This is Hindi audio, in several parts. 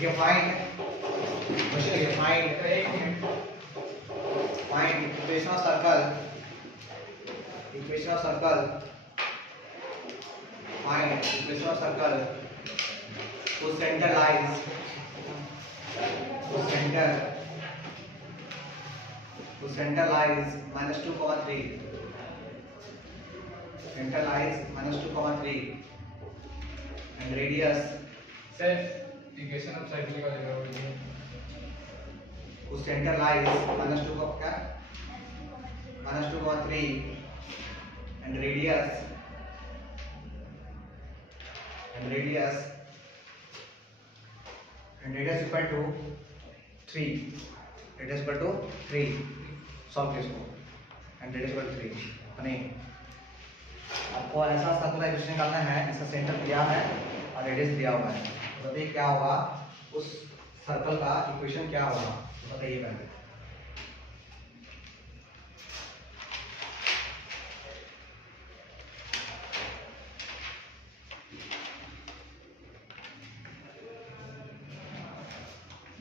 ठीक है, find equation of circle, find equation of circle whose center lies -2, 3, center lies -2, 3 and radius sir equation of circle का जगह होगी whose center lies -2, 3 and radius equal to 3, solve किया इसको, and radius equal to 3। नहीं, आपको ऐसा सर्कुलर इक्वेशन निकालना है, इसका सेंटर दिया है और रेडियस दिया हुआ है, तो बताइए क्या होगा, उस सर्कल का इक्वेशन क्या होगा, तो बताइए पहले।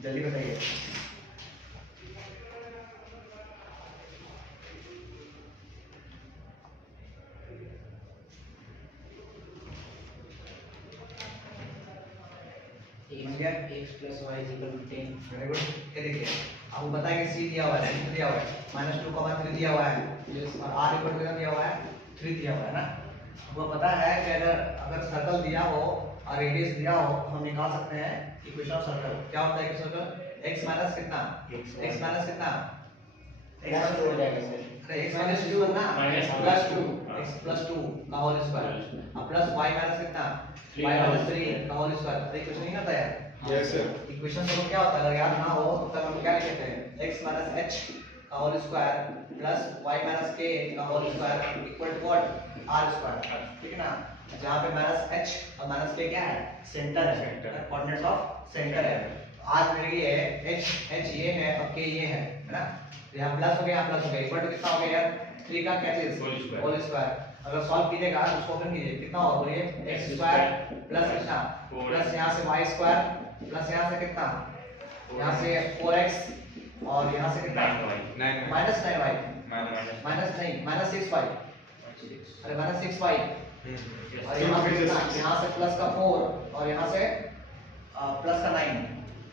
जल्दी बताइए। x plus y is equal to 10। Very good. ये देखिए, आपको बताया कि c दिया हुआ है, c दिया हुआ है, -2, 3 दिया हुआ है, और r इक्वल टू दिया हुआ है 3 दिया हुआ है ना। आपको पता है कि अगर सर्कल दिया हो और रेडियस दिया हो तो हम निकाल सकते हैं इक्वेशन ऑफ सर्कल। क्या होता है इक्वेशन सर्कल? x माइनस कितना, x माइनस कितना, x हो जाएगा सर, अरे x माइनस 2 ना, +2 x + 2 का होल स्क्वायर, अब प्लस y माइनस कितना, y माइनस 3 का होल स्क्वायर। तो इक्वेशन नहीं आता यार। Yes sir. इक्वेशन तो क्या होता है, अगर याद ना हो तो तब हम क्या लिखते हैं, x माइनस h का whole square plus y minus k का whole square equal to what, r square. ठीक है ना, जहां पे माइनस h और माइनस k क्या है, सेंटर है, कोऑर्डिनेट्स ऑफ सेंटर है। r मेरे लिए h ये है और k ये है ना। यहाँ प्लस हो गया, प्लस हो गया, इक्वल टू कितना हो गया यार, 3 का क्या चीज, होल स्क्वायर। अगर सॉल्व कीजिएगा तो उसको ओपन कीजिए, कितना होगा बोलिए, x स्क्वायर प्लस कितना, प्लस यहाँ से y स्क्वायर प्लस यहाँ से कितना, यहाँ से 4x और यहाँ से कितना, माइनस 9y, माइनस नहीं, माइनस 6y, अरे माइनस 6y, और यहाँ से कितना, यहाँ से प्लस का 4 और यहाँ से प्लस का 9,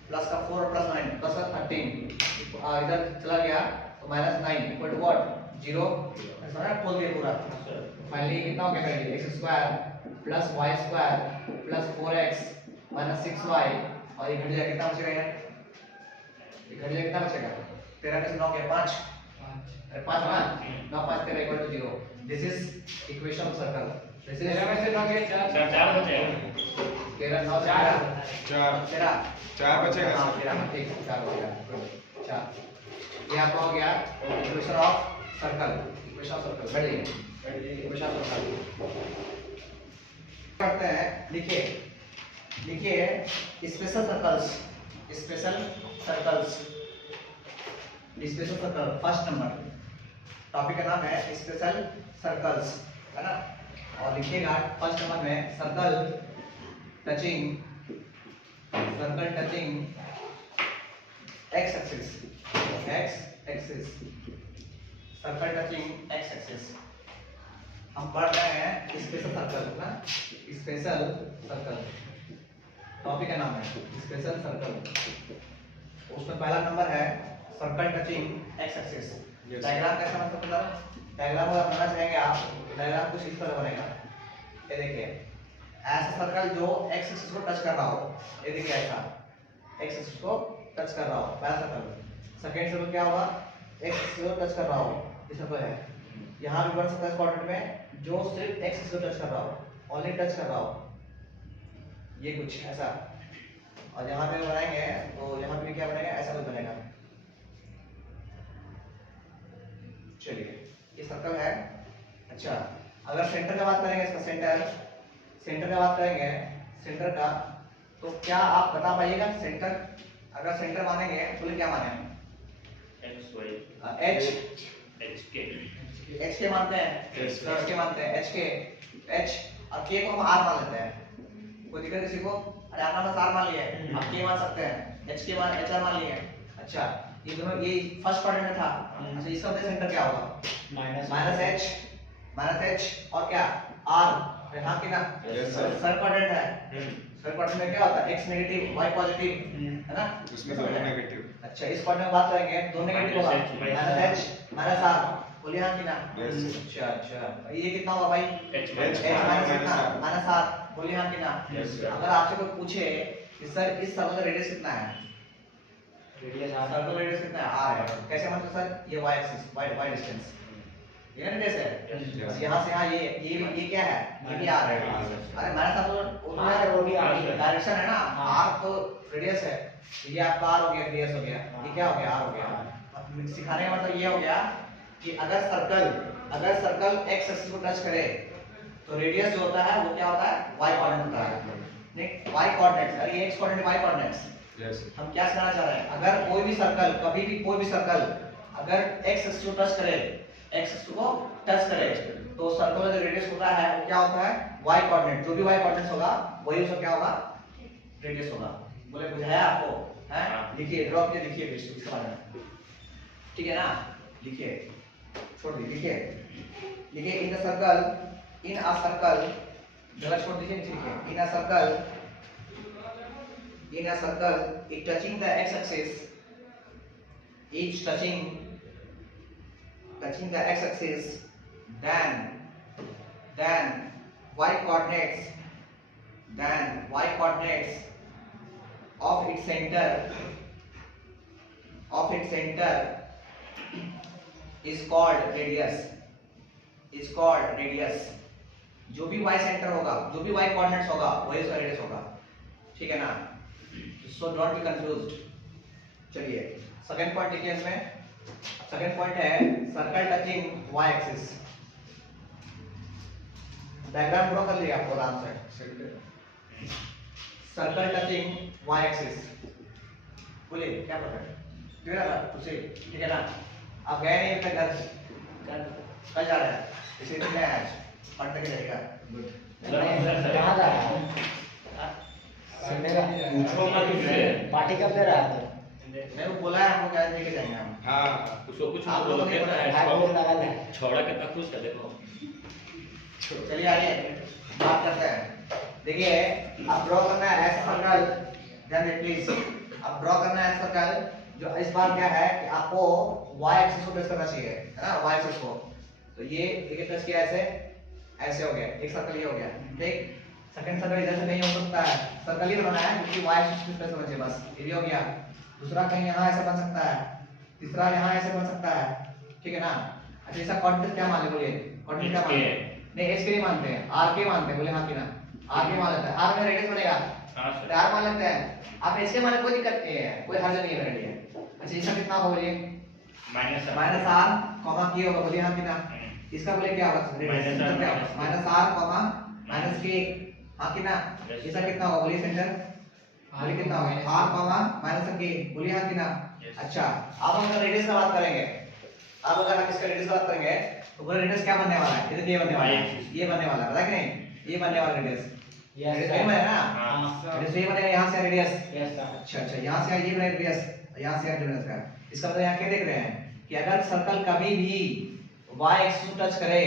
प्लस का 4 और प्लस 9 प्लस का 13, इधर चला गया तो -9 इक्वल टू व्हाट, 0। ऐसा ना खोल दिया पूरा। फाइनली कितना हो गया मेरे लिए, x square plus y square plus 4x minus 6y, और ये घट जाएगा, कितना बचेगा यार, ये घट जाएगा, कितना बचेगा, 13 में से 9 गया 5, अरे 5 ना, 9 5 13 equal to 0। This is equation of circle. This is 13 में से 9 गया 4 बचेगा, 13 9 4 बचेगा। हां 13 ठीक 4 बचेगा, 4। ये आपका हो गया equation of circle, equation of circle. बढ़िया, इक्वेशन ऑफ सर्कल करते हैं। लिखिए special circle, first number, topic का नाम है स्पेशल सर्कल्स, है ना। और लिखिएगा फर्स्ट नंबर में circle touching x axis, circle touching x axis. हम पढ़ रहे हैं स्पेशल सर्कल ना, स्पेशल सर्कल टॉपिक का नाम है स्पेशल सर्कल। उसमें पहला नंबर है circle touching x axis. Diagram कैसा मतलब पता है, डायग्राम अगर बनाना चाहेंगे आप, डायग्राम कुछ इस तरह बनेगा। ये देखिए, ऐसा सर्कल जो x एक्सिस को टच कर रहा हो, ये देखिए ऐसा x एक्सिस को टच कर रहा हो, पहला सर्कल। सेकंड सर्कल क्या होगा, x एक्सिस को टच कर रहा हो, इस सर्कल है। यहाँ भी बन सकता है कोऑर्डिनेट में जो सिर्फ x एक्सिस को टच कर रहा हो, ओनली टच कर रहा हो, ये कुछ ऐसा। और यहाँ पे बनाएंगे तो यहाँ पे क्या बनेगा, ऐसा कुछ बनेगा। चलिए, ये सर्कल है। अच्छा, अगर सेंटर का बात करेंगे, इसका सेंटर का बात करेंगे, सेंटर का, तो क्या आप बता पाइएगा सेंटर, अगर सेंटर मानेंगे तो क्या माने, h के मानते हैं, h के मानते हैं, h और k को हम r मान लेते हैं, कोई दिक्कत किसी को, अरे R माइनस R मान लिया है, आप K मान सकते हैं, H के मान HR मान लिए हैं। अच्छा ये दोनों ये फर्स्ट क्वाड्रेंट में था। अच्छा इसका बेस सेंटर क्या होगा? माइनस H और क्या R यहाँ की ना थर्ड क्वाड्रेंट है। थर्ड क्वाड्रेंट में क्या होता है? X नेगेटिव Y पॉजिटिव है ना, उसमें दोनों नेगेटिव। अच्छा इस क्वाड्रेंट में बात करेंगे दो नेगेटिव होगा, माइनस H माइनस R बोलिए हाँ की ना। अच्छा अच्छा ये कितना होगा भाई? H माइनस R बोलिए हाँ की ना। अगर आपसे कोई पूछे कि सर इस सर्कल का रेडियस कितना है, सर्कल रेडियस कितना है? R है। कैसे मतलब सर? ये y एक्सिस y डिस्टेंस ये रेडियस है। यहाँ से यहाँ ये क्या है? ये भी R है। अरे माइनस R तो डायरेक्शन है ना, R तो रेडियस है, ये आपका R हो गया, रेडियस हो गया, ये क्या हो गया? R हो गया। सिखाने का मतलब ये हो गया कि अगर सर्कल x एक्सिस को टच करे तो रेडियस जो होता है वो क्या होता है? y कोऑर्डिनेट होता है। नहीं y कोऑर्डिनेट्स, अरे ये x कोऑर्डिनेट y कोऑर्डिनेट्स। हम क्या सिखाना चाह रहे हैं? अगर कोई भी सर्कल कभी भी कोई भी सर्कल अगर x एक्सिस को टच करे, x एक्सिस को टच करे तो सर्कल का जो रेडियस होता है वो क्या होता है? y coordinate. जो भी y कोऑर्डिनेट्स होगा वही उसका क्या होगा? रेडियस होगा। बोले बुझाया आपको? हैं लिखिए, ड्रॉ करके लिखिए इसके बारे में, ठीक है ना? लिखिए, छोड़ दीजिए, लिखिए इन अ सर्कल, जगह छोड़ दीजिए, लिखिए in a circle it touching the x axis, each touching the x axis, then y coordinates of its center is called radius, जो भी y सेंटर होगा, जो भी y कोऑर्डिनेट्स होगा वही उसका रेडियस होगा, ठीक है ना? So don't be confused. चलिए सेकंड पॉइंट लिखिए इसमें। सेकंड पॉइंट है circle touching y axis. Diagram draw कर लिया आपको आराम से। सर्कल टचिंग y एक्सिस, बोलिए क्या पता है? क्लियर है तुझे? ठीक है ना? आप गए नहीं अपने घर, कल जा रहे हैं? इसी दिन है आज, पढ़ने के जाएगा। गुड। कहाँ जा रहा है? संडे का पार्टी कब दे रहा है? मैं वो बोला है हमको क्या लेके जाएंगे हम। हाँ कुछ आप लोगों ने छोड़ा कितना खुश है देखो। चलिए आगे बात करते हैं। देखिए अब ड्रॉ करना है ऐसा सर्कल, ध्यान दें प्लीज। अब ड्रॉ करना है सर्कल जो इस बार क्या है कि आपको y एक्सिस को टच करना चाहिए, है ना? y एक्सिस को। तो ये देखिए टच किया ऐसे हो गया, एक सर्कल ये हो गया, ठीक? सेकंड सर्कल इधर से नहीं हो सकता है, सर्कल ही बनाना है क्योंकि y एक्सिस को टच होना चाहिए, बस ये भी हो गया। दूसरा कहीं यहाँ ऐसे बन सकता है, तीसरा यहाँ ऐसे बन सकता है, ठीक है ना? अच्छा इसका कोऑर्डिनेट क्या मान ले? बोलिए कोऑर्डिनेट क्या मान ले? नहीं h के नहीं मानते हैं, r के मानते हैं। बोले हाँ कि ना? r के मान लेते हैं, r में रेडियस बनेगा, r मान लेते हैं। आप h के माने कोई दिक्कत नहीं है, कोई हर्ज नहीं है मेरे लिए। अच्छा इसका कितना होगा? बोलिए माइनस r कॉमा k होगा। बोलिए हाँ कि ना? इसका बोले क्या होगा? Minus r comma minus k, हाँ कि ना? इसका कितना होगा? बोलिए सेंटर, बोलिए कितना होगा? r कॉमा माइनस k, बोलिए हाँ कि ना? अच्छा अब हम अगर रेडियस की बात करेंगे, अब अगर हम इसका रेडियस की बात करेंगे तो पूरा रेडियस क्या बनने वाला है? ये बनने वाला है, ये बनने वाला है, पता कि नहीं? ये बनने वाला रेडियस, रेडियस सेम है ना? रेडियस सेम बनेगा, यहाँ से रेडियस। अच्छा अच्छा यहाँ से ये बनेगा रेडियस, यहाँ से रेडियस का। इसका मतलब यहाँ क्या देख रहे हैं कि अगर सर्कल कभी भी y एक्सिस को टच करे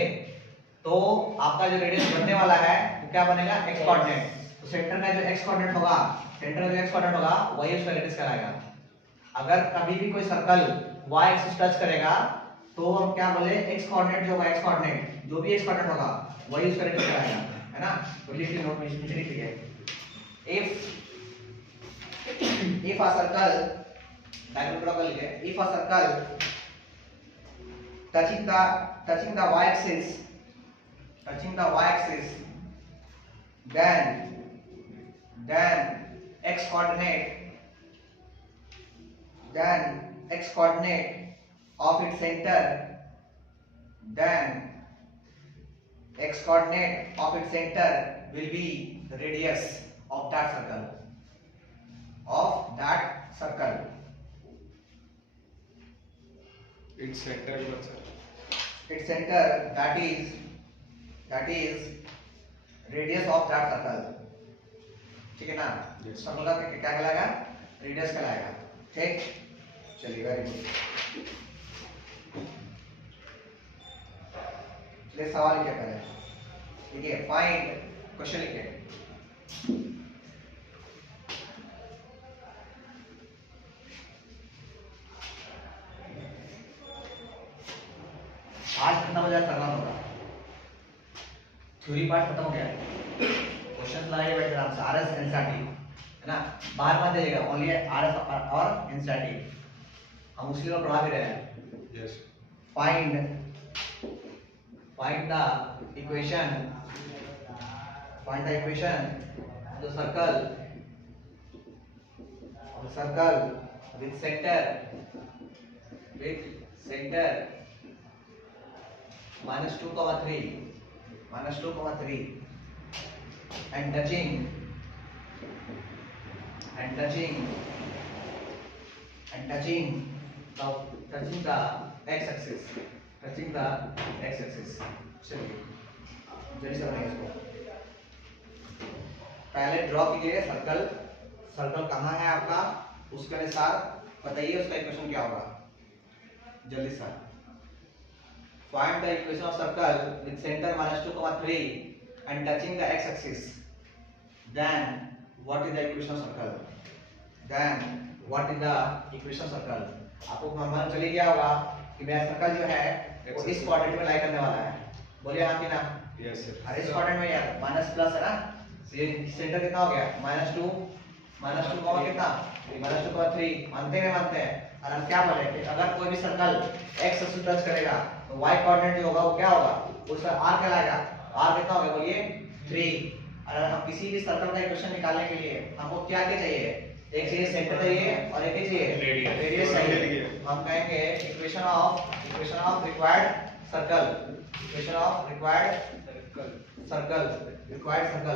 तो आपका जो रेडियस बनने वाला है वो क्या बनेगा? x coordinate. तो सेंटर का जो x कोऑर्डिनेट होगा, सेंटर का जो x कोऑर्डिनेट होगा वही उसका रेडियस कहलाएगा। अगर कभी भी कोई सर्कल y एक्सिस टच करेगा तो हम क्या बोले? x कोऑर्डिनेट जो होगा, x कोऑर्डिनेट जो भी x कोऑर्डिनेट होगा वही उसका रेडियस कहलाएगा, है ना? तो लिख लीजिए, नोट में नीचे लिख लीजिए। if a circle, diagram draw कर लीजिए। if a circle touching the y axis, then x coordinate of its center, will be the radius of that circle. its center was Its center, that is radius of that circle, ठीक है ना? Yes. सर्कल का क्या कहलाएगा? रेडियस कहलाएगा। ठीक, चलिए वेरी गुड। चलिए सवाल लिखिए पहले, देखिए फाइंड, क्वेश्चन लिखिए। आज कितना बजा करना होगा? थ्योरी पार्ट खत्म हो गया, क्वेश्चन लाइए बैठ आराम से। आरएस एनसीईआरटी है ना, बाहर मत जाइएगा, ओनली आरएस और एनसीईआरटी हम उसी में पढ़ा भी रहे हैं। Yes. Find the equation, find the equation the circle with centre -2,3 and touching the x-axis, चलिए जल्दी से बनाइए इसको। पहले ड्रॉ कीजिए सर्कल, सर्कल कहाँ है आपका, उसके अनुसार बताइए उसका इक्वेशन क्या होगा, जल्दी से। Find the equation of circle with center -2,3 and touching the x-axis. Then what is the equation of circle? आपको मालूम चली गया होगा कि मेरा सर्कल जो है वो इस क्वाड्रेंट में लाई करने वाला है। बोलिए हाँ कि ना? Yes, sir. और इस क्वाड्रेंट में यार माइनस प्लस है ना, सेंटर कितना हो गया? -2 कॉमा कितना? -2,3। मानते हैं मानते हैं। और हम क्या बोले कि अगर कोई भी सर्कल x एक्सिस टच करेगा तो y कोऑर्डिनेट जो होगा वो क्या होगा? उसका r कहलाएगा। r कितना हो गया बोलिए? 3। अगर हम किसी भी सर्कल का इक्वेशन निकालने के लिए हमको क्या क्या चाहिए? एक चाहिए सेंटर चाहिए और एक ही चाहिए रेडियस चाहिए। हम कहेंगे इक्वेशन ऑफ रिक्वायर्ड सर्कल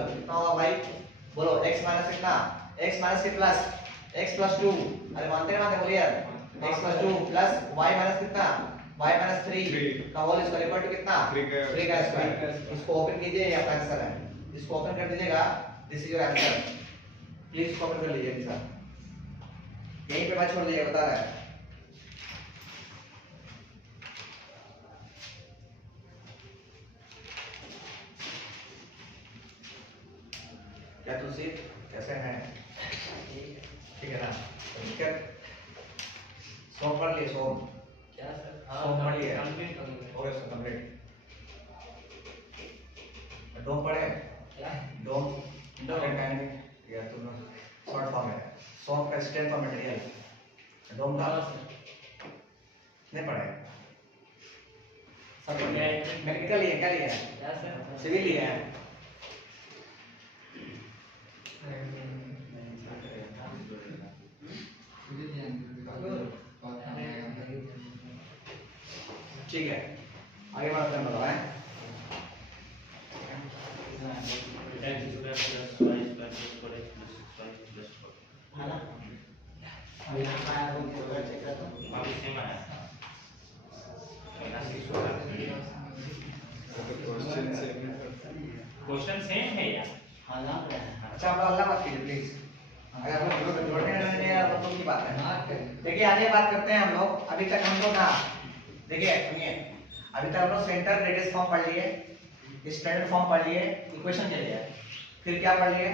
कितना होगा भाई? बोलो x माइनस कितना? x माइनस के प्लस x प्लस 2। अरे मानते हैं बोलिए यार, x plus 2 plus y minus कितना? y माइनस 3 का होल स्क्वायर इक्वल टू कितना? 3 का स्क्वायर। इसको ओपन कीजिए, ये आपका आंसर है। इसको ओपन कर दीजिएगा, this is your answer. Please इसको ओपन कर लीजिए सर, यहीं पे मत छोड़ दीजिए, बता रहा है। क्या तुलसी कैसे हैं? ठीक है ना? सोम पढ़ लिए? सोम क्या सर? सोम पढ़ लिए? कंप्लीट कर दूंगा। हो गया सो कंप्लीट। डोम पढ़े? क्या? डोम डायनेमिक या तुम शॉर्ट फॉर्म है। सोम का स्ट्रेंथ ऑफ मटेरियल। डोम का नहीं पढ़े? सब मैकेनिकल लिए क्या लिए? क्या सर? सिविल लिए हैं। ठीक है, आगे बढ़ते हैं बताएं। क्वेश्चन सेम है यार। अच्छा आप अल्लाह मत कीजिए प्लीज, अगर हम जोड़ने नहीं आ रहा तो की बात है। देखिए आगे बात करते हैं हम लोग। अभी तक हम लोग ना, देखिए सुनिए, अभी तक हम लोग सेंटर रेडियस फॉर्म पढ़ लिए, स्टैंडर्ड फॉर्म पढ़ लिए, इक्वेशन के लिए, फिर क्या पढ़ लिए?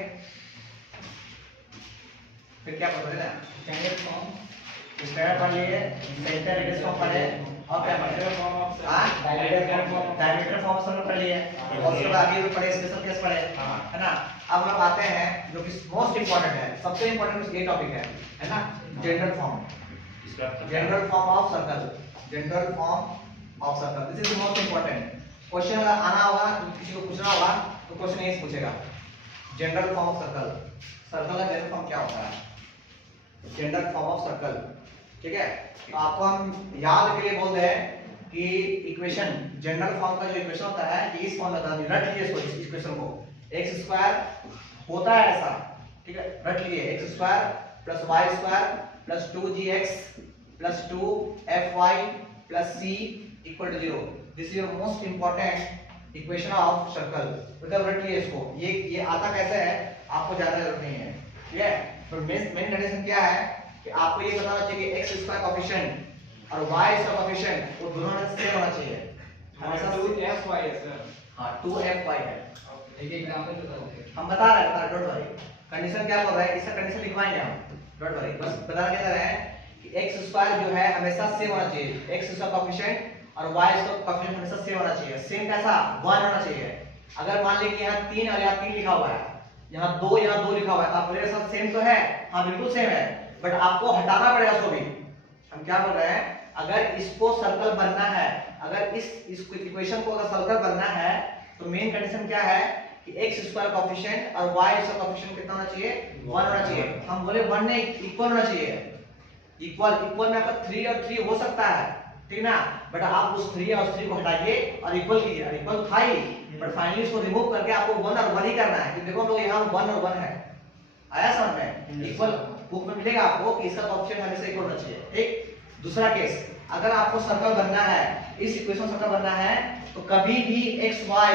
फिर क्या पढ़ रहे ना? स्टैंडर्ड फॉर्म, स्टैंडर्ड पढ़ लिए, सेंटर रेडियस फॉर्म पढ़े, और क्या पढ़े? डायमीटर फॉर्म सब पढ़ लिए, और उसके बाद आगे भी पढ़े, स्पेशल केस पढ़े, है ना? अब हम आते हैं जो कि मोस्ट इंपॉर्टेंट है, सबसे इंपॉर्टेंट ये टॉपिक है ना? General form, general form of circle, general form of circle, this is most important. Question आना होगा, किसी को पूछना होगा तो क्वेश्चन यही पूछेगा, general form of circle. Circle का जनरल फॉर्म क्या होता है? जनरल फॉर्म ऑफ सर्कल, ठीक है? तो आपको हम याद के लिए बोल रहे हैं कि इक्वेशन, जनरल फॉर्म का जो इक्वेशन होता है ये इस फॉर्म में होता है। रट लीजिए इसको, इस इक्वेशन को, x स्क्वायर होता है ऐसा, ठीक है? रट लीजिए, x square plus y square plus 2gx plus 2fy plus c equal to 0। This is your most important equation of circle. मतलब रट लीजिए इसको, ये आता कैसे है आपको ज्यादा जरूरत नहीं है, ठीक है। तो मेन कंडीशन क्या है कि आपको ये बताना चाहिए कि x स्क्वायर कोएफिशिएंट और y स्क्वायर कोएफिशिएंट वो दोनों में सेम होना चाहिए हमेशा। 2FY है सर। हां 2fy है, एक एग्जांपल बता दो। हम बता रहे हैं, डोंट वरी। कंडीशन क्या बोल रहा है, इसका कंडीशन लिखवाएंगे हम, डोंट वरी। बस बताना क्या रहे हैं कि x स्क्वायर जो है हमेशा सेम होना चाहिए, x स्क्वायर कोएफिशिएंट और y स्क्वायर कोएफिशिएंट हमेशा सेम होना चाहिए। सेम कैसा, 1 होना चाहिए। अगर मान लीजिए यहाँ 3 और यहाँ 3 लिखा हुआ है, यहाँ 2 यहाँ 2 लिखा हुआ है, तो आप मेरे साथ सेम तो है, हाँ बिल्कुल सेम है, बट आपको हटाना पड़ेगा उसको भी। हम क्या बोल रहे हैं, अगर इसको सर्कल बनना है, अगर इस इक्वेशन को अगर सर्कल बनना है तो मेन कंडीशन क्या है कि x स्क्वायर कोएफिशिएंट और y स्क्वायर कोएफिशिएंट कितना होना चाहिए, 1 होना चाहिए। हम बोले 1 नहीं, इक्वल होना चाहिए। इक्वल में आपका 3 और 3 हो सकता है, ठीक ना, बट आप उस 3 और 3 को हटाइए और इक्वल कीजिए। और इक्वल था ही, बट फाइनली इसको रिमूव करके आपको 1 और 1 ही करना है कि देखो लोग यहाँ 1 और 1 है। आया समझ में? इक्वल बुक में मिलेगा आपको कि इसका कोएफिशिएंट हमेशा इक्वल होना चाहिए, ठीक। दूसरा केस, अगर आपको सर्कल बनना है, इस इक्वेशन सर्कल बनना है, तो कभी भी xy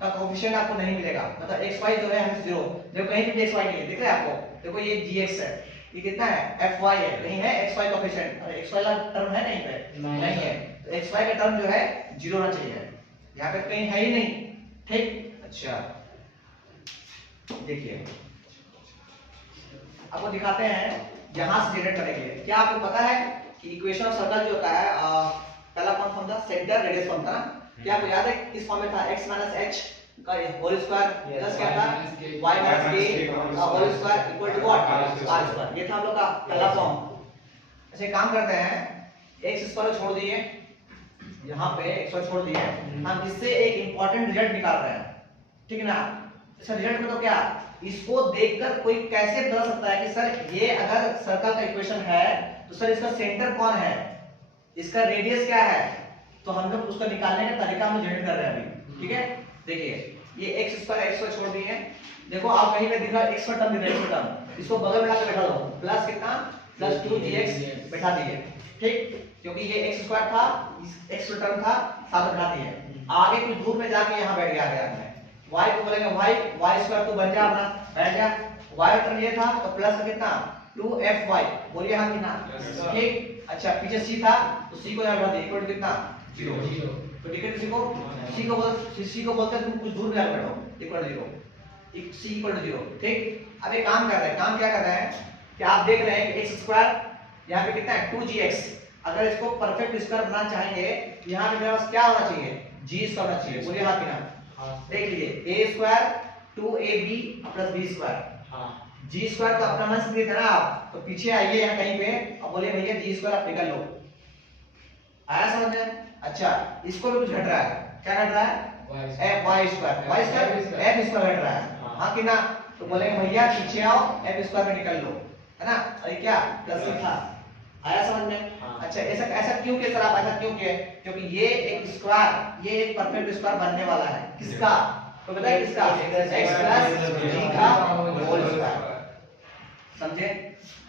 का कोएफिशिएंट आपको नहीं मिलेगा, मतलब xy जो है हमें 0। देखो कहीं भी xy नहीं है, दिख रहा है आपको, देखो ये gx है, ये कितना है fy है, कहीं है xy कोएफिशिएंट, और xy वाला टर्म है कहीं पे नहीं है, तो xy का टर्म जो है 0 होना चाहिए, यहाँ पे कहीं है ही नहीं, ठीक। अच्छा देखिए आपको दिखाते हैं, यहां से जनरेट करेंगे। क्या आपको पता है कि इक्वेशन ऑफ सर्कल जो होता है, पहला कौन फॉर्म था, सेंटर रेडियस फॉर्म था ना, क्या आपको याद है किस फॉर्म में था, x h का होल स्क्वायर प्लस क्या था y k का whole square equal to what, r square. ये था हम लोग का पहला फॉर्म। अच्छा काम करते हैं, x स्क्वायर छोड़ दिए, यहाँ पे x स्क्वायर छोड़ दिए, हम इससे एक इंपॉर्टेंट रिजल्ट निकाल रहे हैं, ठीक ना। इसका रिजल्ट में तो क्या, इसको देखकर कोई कैसे बता सकता है कि सर ये अगर सर्कल का इक्वेशन है तो सर इसका सेंटर कौन है, इसका रेडियस क्या है, तो हम लोग उसको निकालने का तरीका हम जनरेट कर रहे हैं अभी, ठीक है। देखिए ये x स्क्वायर छोड़ दिए, देखो आप कहीं पे दिख रहा है x टर्म दिख रहा है, x टर्म, इसको बगल में लाकर बैठा दो, प्लस कितना प्लस 2gx बैठा दिए, ठीक, क्योंकि ये x स्क्वायर था, x टर्म था, साथ बैठा दिए। आगे कुछ दूर में जाके यहां बैठ गया आगे y को बोलेंगे y स्क्वायर तो बन जा अपना, बैठ गया, y टर्म ये था तो प्लस का कितना 2fy, बोलिए हां कितना, ठीक। अच्छा पीछे c था तो c को यहां बैठा दिए, इक्वल टू कितना 0, तो ठीक है। c को बोलते हैं तुम कुछ दूर में जाकर बैठो, equal to 0, c equal to 0, ठीक। अब एक काम कर रहे हैं, काम क्या कर रहे हैं कि आप देख रहे हैं कि x स्क्वायर यहाँ पे कितना है 2gx, अगर इसको परफेक्ट स्क्वायर बनाना चाहेंगे यहाँ पे मेरे पास क्या होना चाहिए, g स्क्वायर होना चाहिए, बोलिए हां कि ना। देख लीजिए a square 2ab plus b square, g square तो अपना मन से दिए थे ना आप, तो पीछे आइए यहाँ कहीं पे और बोले भैया g स्क्वायर आप निकाल लो, आया समझ में। अच्छा इसको भी कुछ घट रहा है, क्या घट रहा है f y square f square घट रहा है, हाँ कि ना, तो बोलेंगे भैया पीछे आओ f स्क्वायर में निकल लो, है ना। अरे क्या प्लस था, आया समझ में। अच्छा ऐसा क्यों किया सर, आप ऐसा क्यों किए, क्योंकि ये एक स्क्वायर, ये एक परफेक्ट स्क्वायर बनने वाला है, किसका, तो बताइए किसका, x प्लस g का होल स्क्वायर, समझे।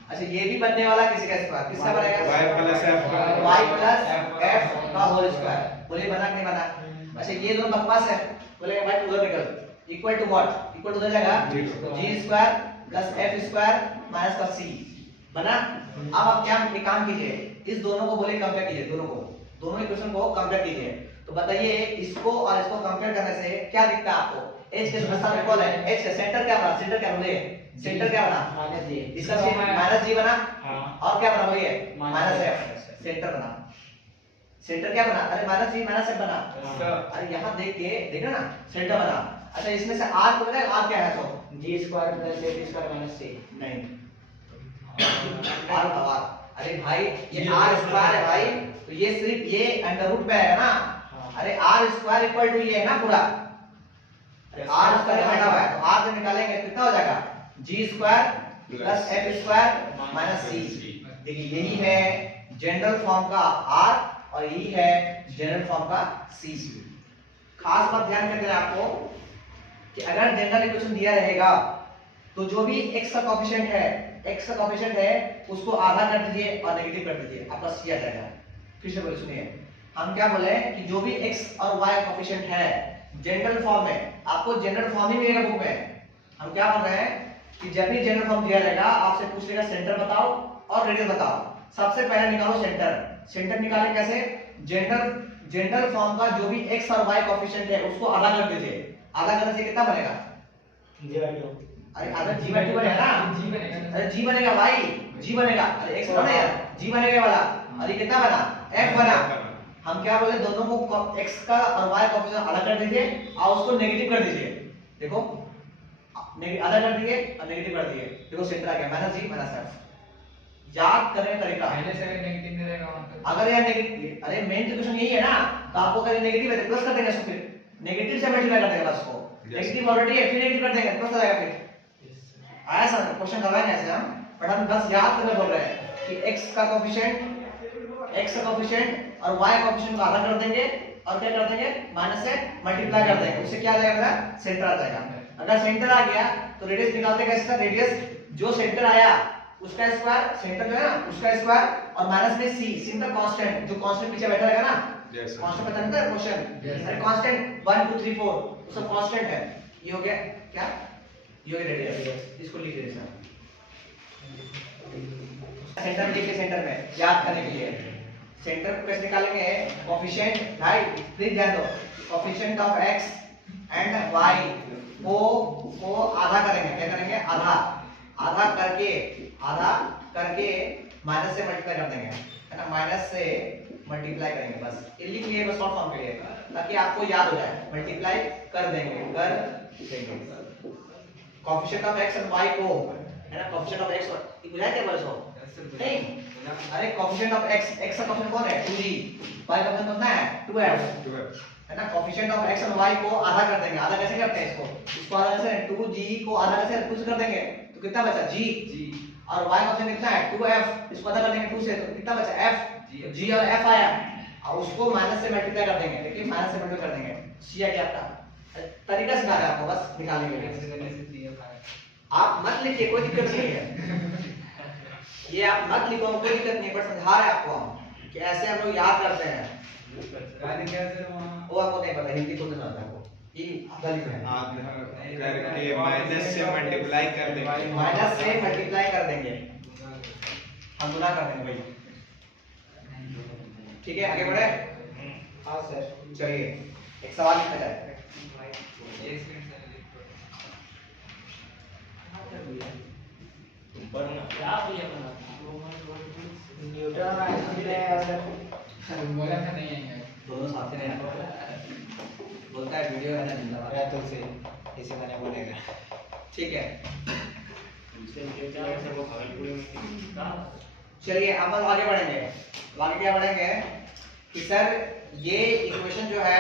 अच्छा ये भी बनने वाला किसी का स्क्वायर, किसका बनेगा y प्लस f का होल स्क्वायर, बोलिए बना कि नहीं बना। अच्छा ये दोनों बकवास है, बोलेगा भाई उधर निकल, equal to what, equal to उधर जाएगा g square plus f square minus का c, बना। अब आप क्या एक काम कीजिए, इस दोनों को बोले कंपेयर कीजिए, दोनों इक्वेशन को कंपेयर कीजिए, तो बताइए इसको और इसको कंपेयर करने से क्या दिखता है आपको, h के स्थान पे कौन है, h का सेंटर क्या बना, सेंटर क्या बोलिए, सेंटर क्या बना माइनस जी, इसका माइनस जी बना, और क्या बना बोलिए माइनस -f, सेंटर बना, सेंटर क्या बना, अरे माइनस जी माइनस f बना, अरे यहाँ देख के देखना ना सेंटर बना। अच्छा इसमें से r को बताए r क्या है, so g square plus f square minus c, नहीं r, अरे भाई ये r स्क्वायर है भाई, तो ये सिर्फ ये अंडर रूट पे है ना, अरे r स्क्वायर इक्वल टू ये है ना पूरा, अरे r स्क्वायर बैठा हुआ है, तो r जब निकालेंगे कितना हो जाएगा g square plus f square minus c। देखिए यही है जनरल फॉर्म का r और यही है जनरल फॉर्म का c। खास बात ध्यान करना है आपको कि अगर जनरल इक्वेशन दिया रहेगा तो जो भी x का कोएफिशिएंट है उसको आधा कर दीजिए और नेगेटिव कर दीजिए, आपका c आ जाएगा। फिर से बोलिए सुनिए, हम क्या बोले कि जो भी x और y कोएफिशिएंट है जनरल फॉर्म में, आपको जनरल फॉर्म ही मिलेगा बुक में, हम क्या बोल रहे हैं कि जब भी जनरल फॉर्म दिया जाएगा आपसे पूछ लेगा सेंटर बताओ और रेडियस बताओ। सबसे पहले निकालो सेंटर। सेंटर निकालें कैसे? जनरल फॉर्म का जो भी x और y कोएफिशिएंट है उसको आधा कर दीजिए। आधा करने से कितना बनेगा? अरे आधा g by 2 बनेगा ना। जी बनेगा। अरे g बनेगा y, g बनेगा। अरे x बना यार, g बनेगा ये वाला। अरे कितना बना? f बना। हम क्या बोले, दोनों को x का और y कोएफिशिएंट अलग कर दीजिए और उसको नेगेटिव कर दीजिए। देखो आधा कर दिए और नेगेटिव कर दिए। देखो सेंटर आ गया -g -f। याद करने का तरीका, पहले से अगर नेगेटिव में रहेगा वहां पे अगर यहाँ नेगेटिव, अरे मेन तो क्वेश्चन यही है ना, तो आपको अगर नेगेटिव है तो प्लस कर देंगे इसको, फिर नेगेटिव से मल्टीप्लाई कर देंगे बस को। नेगेटिव ऑलरेडी है, फिर नेगेटिव कर देंगे प्लस आ जाएगा। फिर आया सर क्वेश्चन करवाएंगे ऐसे हम, बट हम बस याद करने बोल रहे हैं कि x का कोएफिशिएंट और y कोएफिशिएंट को आधा कर देंगे और क्या कर देंगे, माइनस से मल्टीप्लाई कर देंगे। उससे क्या आ जाएगा मेरा? सेंटर आ जाएगा। अगर सेंटर आ गया तो रेडियस निकालते कैसे सर? रेडियस जो सेंटर आया उसका स्क्वायर, सेंटर जो है ना उसका स्क्वायर, और माइनस में c सिंपल कांस्टेंट, जो कांस्टेंट पीछे बैठा रहेगा ना, कांस्टेंट पता नहीं था क्वेश्चन, अरे कांस्टेंट 1 2 3 4 वो सब कांस्टेंट है। ये हो गया क्या? ये हो गया रेडियस। इसको लिख दीजिए सर सेंटर में। लिखिए सेंटर में याद करने के लिए। सेंटर को कैसे निकालेंगे? कोएफिशिएंट, भाई प्लीज ध्यान दो, coefficient of x and y को आधा करेंगे। क्या करेंगे? आधा करके माइनस से मल्टीप्लाई कर देंगे, है ना। माइनस से मल्टीप्लाई करेंगे, बस ये लिख लिए बस शॉर्ट फॉर्म के लिए, ताकि आपको याद हो जाए। मल्टीप्लाई कर देंगे coefficient of x and y को, है ना। कोएफिशिएंट ऑफ x बुझाया क्या बस हो? नहीं, अरे कोएफिशिएंट ऑफ x का कोएफिशिएंट कौन है? 2g, y का कोएफिशिएंट कितना है? 2f, है ना। कोएफिशिएंट ऑफ x और y को आधा कर देंगे। आधा कैसे करते हैं इसको आधा कैसे? 2g को आधा कैसे? 2 से कर देंगे तो कितना बचा? g, और y का कोएफिशिएंट कितना है? 2f, इसको आधा कर देंगे 2 से तो कितना बचा? f, g और f आया, और उसको माइनस से मल्टीप्लाई कर देंगे। देखिए माइनस से मल्टीप्लाई कर देंगे, c आ गया आपका। तरीका सिखा रहा है आपको बस निकालने के लिए। आप मत लिखिए, कोई दिक्कत नहीं है, ये आप मत लिखो, कोई दिक्कत नहीं, बट समझा रहे हैं आपको हम कि ऐसे हम लोग याद करते हैं। वो आपको नहीं पता, हिंदी खुद नहीं आता आपको, ये गलत है। आधा करके माइनस से मल्टीप्लाई कर देंगे। माइनस से मल्टीप्लाई कर देंगे, हम गुना कर देंगे भाई। ठीक है, आगे बढ़े। हाँ सर, चलिए एक सवाल लिखा जाए। क्या भैया बना? न्यूटन बोला था नहीं आएंगे। दोनों साथ में बोलता है वीडियो है ना जिंदाबाद। तो से इसी मैंने बोलेगा। ठीक है, कहाँ? चलिए अब हम आगे बढ़ेंगे। आगे क्या बढ़ेंगे कि सर ये इक्वेशन जो है,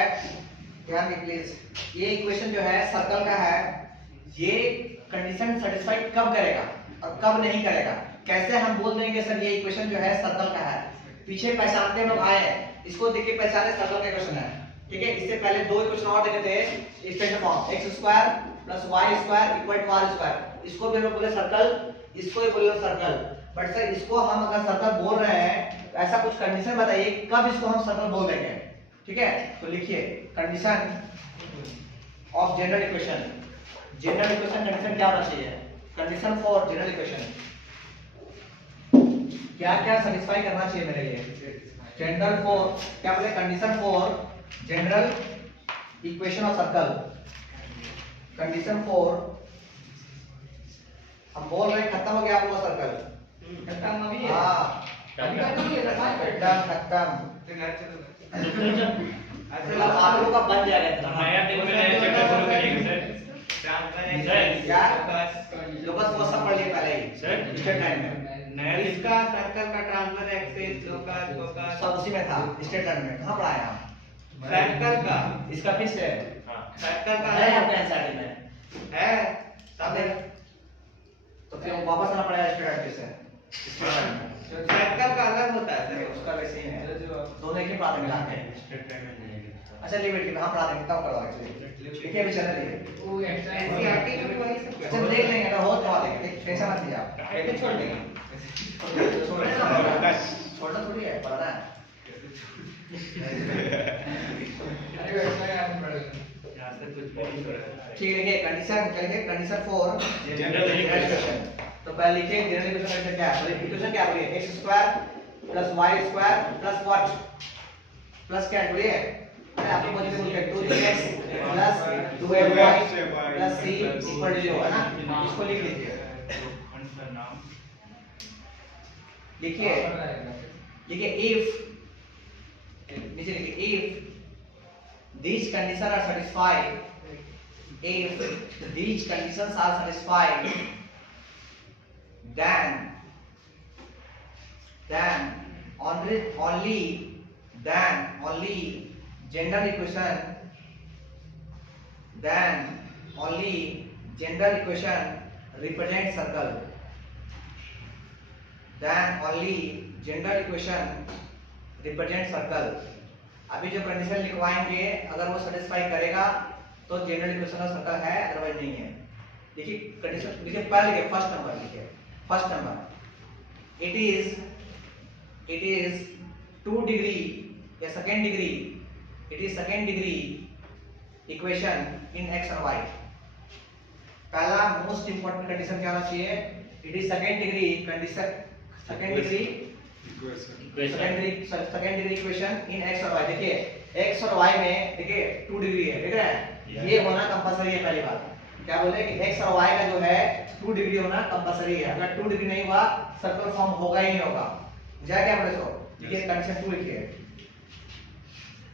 ध्यान दें प्लीज, ये इक्वेशन जो है सर्कल का है, ये कंडीशन सेटिस्फाइड कब करेगा और कब नहीं करेगा। कैसे हम बोल देंगे सर ये इक्वेशन जो है सर्कल का है? पीछे पहचानते लोग आए, इसको देखिए पहचाने सर्कल का इक्वेशन है, ठीक है। इससे पहले दो इक्वेशन और देखे थे standard form, x² + y² = r²। इसको भी हम लोग बोले सर्कल, इसको भी बोले सर्कल। बट सर इसको हम अगर सर्कल बोल रहे हैं तो ऐसा कुछ कंडीशन बताइए कब इसको हम सर्कल बोल देंगे, ठीक है। तो लिखिए condition of general equation. General equation condition क्या होना चाहिए? कंडीशन फॉर जनरल इक्वेशन क्या क्या सेटिस्फाई करना चाहिए मेरे लिए? जनरल फॉर क्या बोले? Condition for general equation of circle. Condition for, हम बोल रहे हैं खत्म हो गया आप लोगों का सर्कल, खत्म अभी है। हाँ एकदम खत्म। अच्छा आप लोगों का बन जाएगा इतना। नया दिन में नया चैप्टर शुरू करेंगे सर। क्या लोकस वो सब पढ़ लिए पहले ही सर स्टेट लाइन में, नया दिन इसका सर्कल का ट्रांसफर एक्सिस लोकस फोकस सब उसी में था स्टेट लाइन में। कहाँ पढ़ाया आप? सर्कल का इसका फिक्स है, हाँ सर्कल का है आपके एनसीईआरटी में है सब है। तो फिर वापस आना पड़ेगा स्टेट लाइन से। सर्कल का अलग होता है सर। उसका वैसे ही है, दोनों एक ही पढ़ा देंगे लाके। अच्छा लीव इट, हम पढ़ा देंगे तब करवा देंगे। देखिए अभी चला लिए वो एक्स्ट्रा एनसीईआरटी में भी वही सब अच्छा देख लेंगे, अगर हो तो करवा देंगे, टेंशन मत लीजिए आप, है छोड़ देंगे। छोड़ना थोड़ी है, पढ़ना है। अरे एक्स्ट्रा याद पड़ेगा। से कुछ भी नहीं हो रहा है। ठीक है, देखिए कंडीशन क्या है, कंडीशन 4 जनरल इक्वेशन। तो पहले लिखिए जनरल इक्वेशन क्या है, पहले इक्वेशन क्या बोलिए, x square plus y square plus what plus क्या बोलिए, आपको मुझे बोलिए 2x plus 2y plus c equal to 0 है ना, इसको लिख लीजिए, लिखिए लिखिए if नीचे लिखिए if these conditions are satisfied, if these conditions are satisfied, then only general equation, then only general equation represent circle, then only general equation represent circle। अभी जो कंडीशन लिखवाएंगे अगर वो सेटिस्फाई करेगा तो जनरल इक्वेशन का सर्कल है, अदरवाइज नहीं है। देखिए कंडीशन लिखिए, पहले लिखिए फर्स्ट नंबर, लिखिए first number it is 2 degree या second degree, it is second degree equation in x and y. पहला मोस्ट इंपोर्टेंट कंडीशन क्या होना चाहिए, it is second degree condition, second degree second degree equation in x और वाई। देखिए एक्स और वाई में देखिए 2 डिग्री है, देख रहे हैं, ये होना कंपलसरी है। पहली बात क्या बोले कि एक्स और वाई का जो है 2 डिग्री होना कंपलसरी है, अगर 2 डिग्री नहीं हुआ सर्कल फॉर्म होगा ही नहीं होगा। जाए क्या बोले, सो देखिए कंडीशन 2 लिखिए,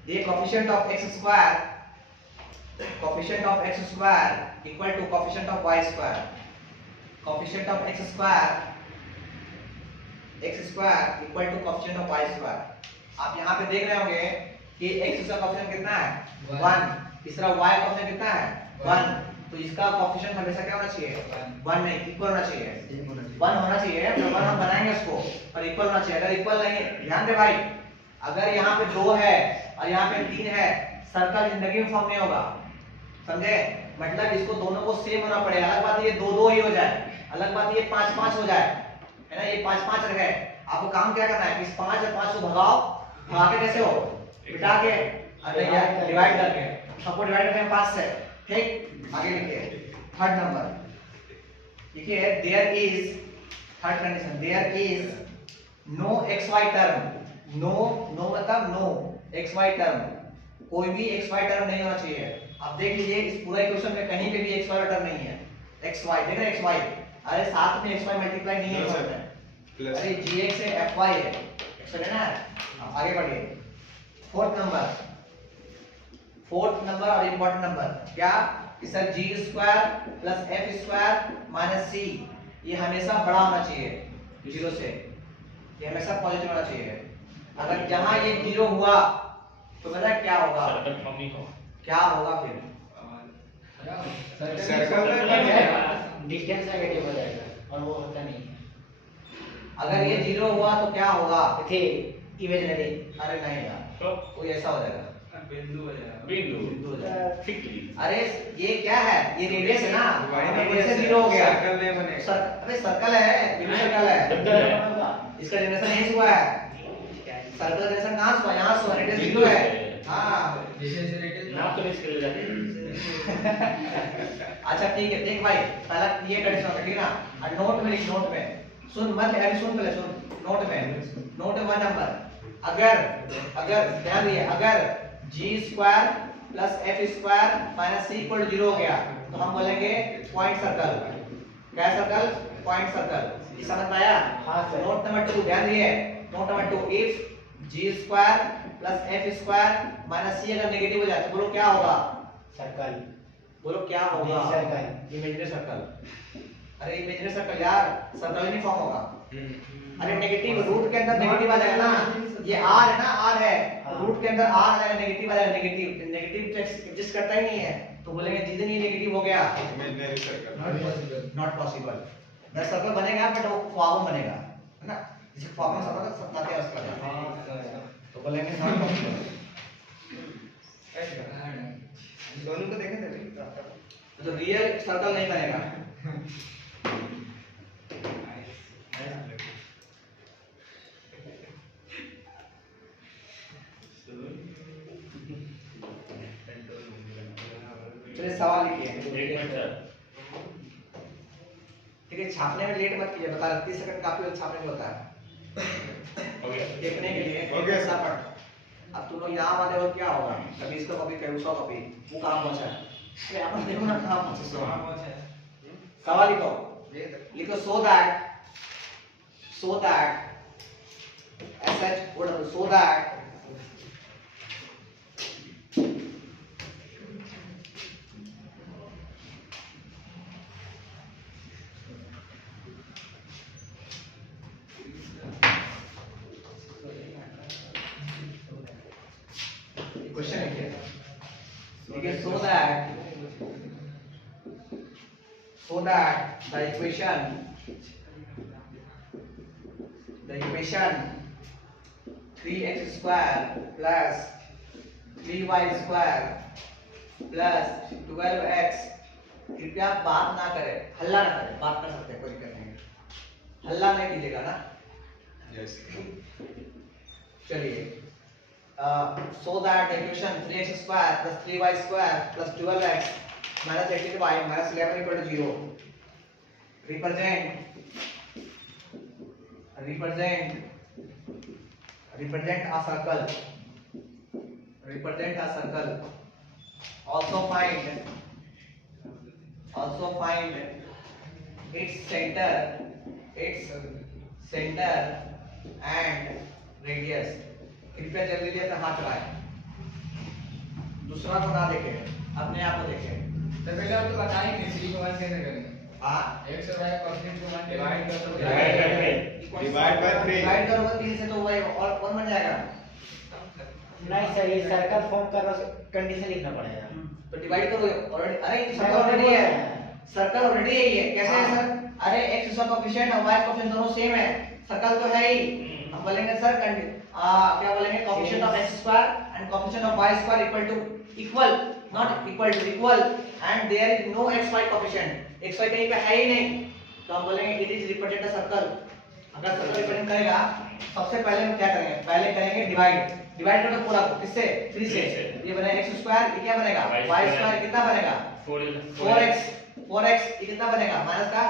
ये coefficient of x square equal to coefficient of y square, coefficient of x square equal to coefficient of y square. आप यहाँ पे देख रहे होंगे कि x का कोएफिशिएंट कितना है 1, तीसरा y का कोएफिशिएंट कितना है 1, तो इसका कोएफिशिएंट हमेशा क्या होना चाहिए 1 नहीं, इक्वल होना चाहिए, 1 होना चाहिए। तो 1 हम बनाएंगे उसको, पर इक्वल होना चाहिए। अगर इक्वल नहीं, ध्यान दे भाई, अगर यहाँ पे 2 है और यहाँ पे 3 है, सर्कल जिंदगी में फॉर्म नहीं होगा, समझे? मतलब इसको दोनों को सेम होना पड़ेगा। अलग बात ये 2-2 ही हो जाए, अलग बात ये 5-5 हो जाए, है ना, ये 5-5 रहे। आपको काम क्या करना है, इस 5 और 5 को भगाओ, भगा के कैसे हो, बिठा के डिवाइड करके, सबको डिवाइड करते हैं 5 से, ठीक। आगे लिखिए थर्ड नंबर, देखिए there is, third condition, there is no xy term, no मतलब नो xy टर्म, कोई भी xy टर्म नहीं होना चाहिए। आप देख लीजिए इस पूरा इक्वेशन में कहीं पे भी xy टर्म नहीं है, xy देख रहे हैं, xy, अरे साथ में xy मल्टीप्लाई नहीं है इसमें, अरे gx से fy है, समझे ना। अब आगे बढ़िए, फोर्थ नंबर और इंपॉर्टेंट नंबर क्या, कि sir g square plus f square minus c, ये हमेशा बड़ा होना चाहिए 0 से, ये हमेशा पॉजिटिव होना चाहिए। अगर जहां ये 0 हुआ तो पता है क्या होगा, क्या होगा फिर, सर्कल में डिस्टेंस नेगेटिव हो जाएगा और वो होता नहीं है। अगर ये 0 हुआ तो क्या होगा, थे इमेजिनरी, अरे नहीं यार, तो कोई ऐसा हो जाएगा, बिंदु हो जाएगा, बिंदु हो जाएगा। अरे ये क्या है, ये रेडियस है ना, कैसे 0 हो गया, सर्कल नहीं बनेगा। अबे सर्कल है, ये भी सर्कल है, इसका जनरेशन यहीं से हुआ है, सर्कल का जनरेशन कहां से हुआ, यहां से हुआ, रेडियस 0 है। हां नाम तो इसके लिए जाते अच्छा ठीक है, देख भाई पहला ये कंडीशन होगा, ठीक है ना। और नोट में लिख, नोट में सुन, मत अभी सुन, पहले सुन, नोट 1 नंबर, अगर ध्यान दिए, अगर g square plus f square minus c equal 0 हो गया तो हम बोलेंगे पॉइंट सर्कल, क्या सर्कल, पॉइंट सर्कल। ये समझ में आया? हाँ सर। नोट नंबर 2 ध्यान दिए, note number 2, if g square plus f square minus c अगर नेगेटिव हो जाए तो बोलो क्या होगा, सर्कल, बोलो क्या होगा, सर्कल, इमेजिनरी सर्कल। अरे इमेजिनरी सर्कल यार, सर्कल नहीं फॉर्म होगा। अरे नेगेटिव, रूट के अंदर नेगेटिव आ जाएगा ना, ये r है ना, r है, रूट के अंदर r आ जाएगा, नेगेटिव आ जाएगा, नेगेटिव तो एग्जिस्ट करता ही नहीं है, तो बोलेंगे जिस दिन ये नेगेटिव हो गया imaginary circle, not possible. The circle बनेगा बट वो फॉर्म बनेगा, है ना, जिसे फॉर्म सर्कल सत्ता है उसका, तो बोलेंगे नॉट पॉसिबल। दोनों को देखें थे, तो रियल सर्कल नहीं बनेगा। चलिए सवाल लिखिए। एक मिनट सर। ठीक है, छापने में लेट मत कीजिए, बता रहा 30 सेकंड काफी होता छापने में होता है हो गया। देखने के लिए। हो गया सर। अब तुम लोग यहाँ वाले हो क्या होगा, कभी इसका कॉपी कभी उसका कॉपी, वो कहाँ पहुँचा है? अरे अपन देखो ना कहाँ पहुँचे सवाल लिखो। लिखो so that sh so that question लिखिए so that the equation 3x square plus 3y square plus 12x, कृपया बात ना करें, हल्ला ना करें, बात कर सकते हैं कोई दिक्कत नहीं, हल्ला नहीं कीजिएगा ना। Yes. चलिए so that the equation 3x square plus 3y square plus 12x minus 18y minus 11 equal to 0 represent a circle. Also find its center and radius. कृपया जल्दी से अपना हाथ चलाएं, दूसरा को ना देखें, अपने आप को देखें। तो पहले आप तो बताएंगे c को 1 कैसे करेंगे। हाँ, x और y कोऑर्डिनेट को 1 डिवाइड कर दो। Divide by 3. डिवाइड करोगे 3 से तो वही और 1 बन जाएगा। नहीं सर, ये सर्कल फॉर्म का कंडीशन लिखना पड़ेगा। तो डिवाइड करोगे ऑलरेडी, अरे ये सर्कल ऑलरेडी है, सर्कल ऑलरेडी है ये, कैसे है सर? अरे x इसका कोएफिशिएंट और y कोएफिशिएंट दोनों सेम है, सर्कल तो है ही। हम बोलेंगे सर क्या बोलेंगे, coefficient of x square and coefficient of y square equal not equal to equal and there is no xy coefficient, xy कहीं पे है ही नहीं, तो हम बोलेंगे it is represent a circle. अगर सर्कल रिप्रेजेंट करेगा सबसे पहले हम क्या करेंगे, पहले करेंगे डिवाइड कर दो पूरा को, किससे? 3 से। ये बनेगा x स्क्वायर, ये क्या बनेगा? y स्क्वायर कितना बनेगा? 4x, ये कितना बनेगा? माइनस का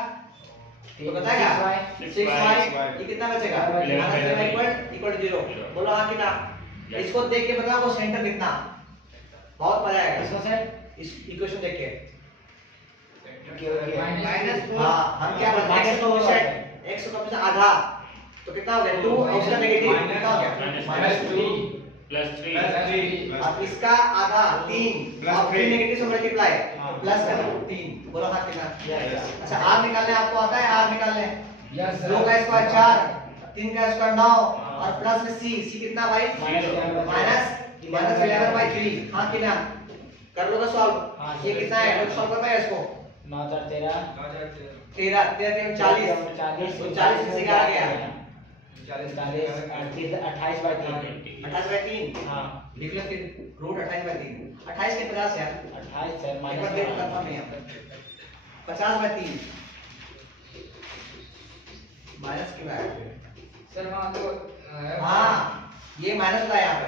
तो बताएगा 6y, ये कितना बचेगा? Minus equal to 0। बोलो हाँ कि ना? इसको देख के बताओ वो सेंटर कितना, बहुत मजा आएगा इसको से, इस इक्वेशन देख के। हाँ, हम क्या बोलते हैं, x का कोएफिशिएंट आधा तो कितना हो गया? 2 और उसका नेगेटिव कितना हो गया? -2 +3 अब इसका आधा 3 और 3 नेगेटिव से मल्टीप्लाई प्लस का 3। बोलो हाँ कितना? अच्छा, r निकालने आपको आता है? r निकालने 2 का स्क्वायर 4, 3 का स्क्वायर 9 और प्लस में c कितना भाई? माइनस 11/3। हाँ कितना? कर लोगे सॉल्व? ये कितना है? लोग सॉल्व करता है इसको? 9 4 13 13 40 तो 40 से 11 गया 28/3। हाँ लिख लो फिर रूट 28/3, 28 के 50 यार, 28 सर एक बार माइनस देखो कंफर्म नहीं है, 50/3 माइनस की वैल्यू। सर वहां तो हाँ, ये माइनस होता है यहाँ पे,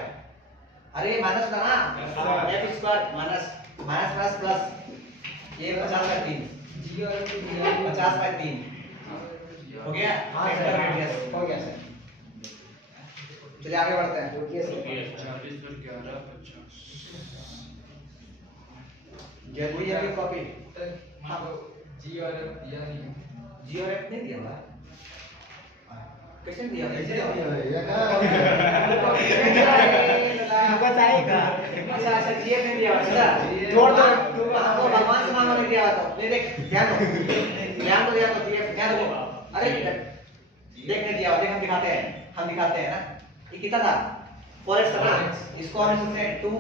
अरे ये माइनस होता ना, f स्क्वायर माइनस प्लस ये 50/3 50/3 हो गया। हाँ सर, हो गया सर। चलिए आगे बढ़ते हैं। जल्दी कॉपी जी और f दिया नहीं है। जी और एफ नहीं दिया हुआ, कैसे दिया? बताएगा। अच्छा जी एफ नहीं दिया हुआ, अच्छा जोड़ दो। हमको भगवान से मांगो नहीं दिया हुआ, तो ले देख ध्यान दो दिया तो जी एफ ध्यान दो। अरे देख नहीं दिया हुआ, देख हम दिखाते हैं ना, ये कितना था? 4x था ना, इसको हम सोचते हैं 2 ×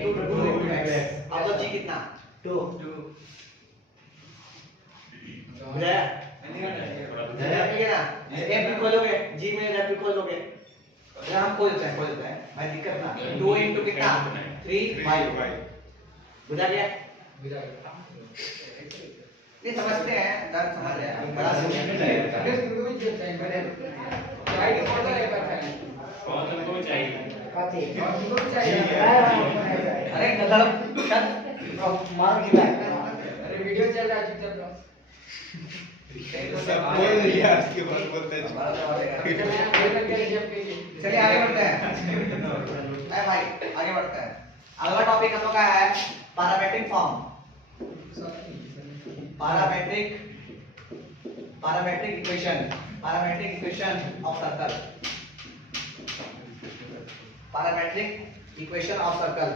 2 × x। अब तो जी कितना? 2 बुझाया? ठीक है ना? f भी खोलोगे, g में f भी खोलोगे, अगर हम खोल देते हैं भाई दिक्कत ना। 2 × कितना? 3y बुझा गया? ये समझते हैं, दर्द समझ आया, बड़ा समझ अरे तुमको भी चाहिए पहले गाइड फोटो लेकर चाहिए कौन तुमको चाहिए? काती और तुमको भी चाहिए। अरे गधड़ मार कितना है? अरे वीडियो चल रहा है चुपचाप रहो। सब बोल दिया उसके बाद बोलते हैं चलिए आगे बढ़ते हैं। अरे भाई आगे बढ़ते हैं। अगला टॉपिक हम लोग का है parametric form. Parametric equation of circle. Parametric equation of circle.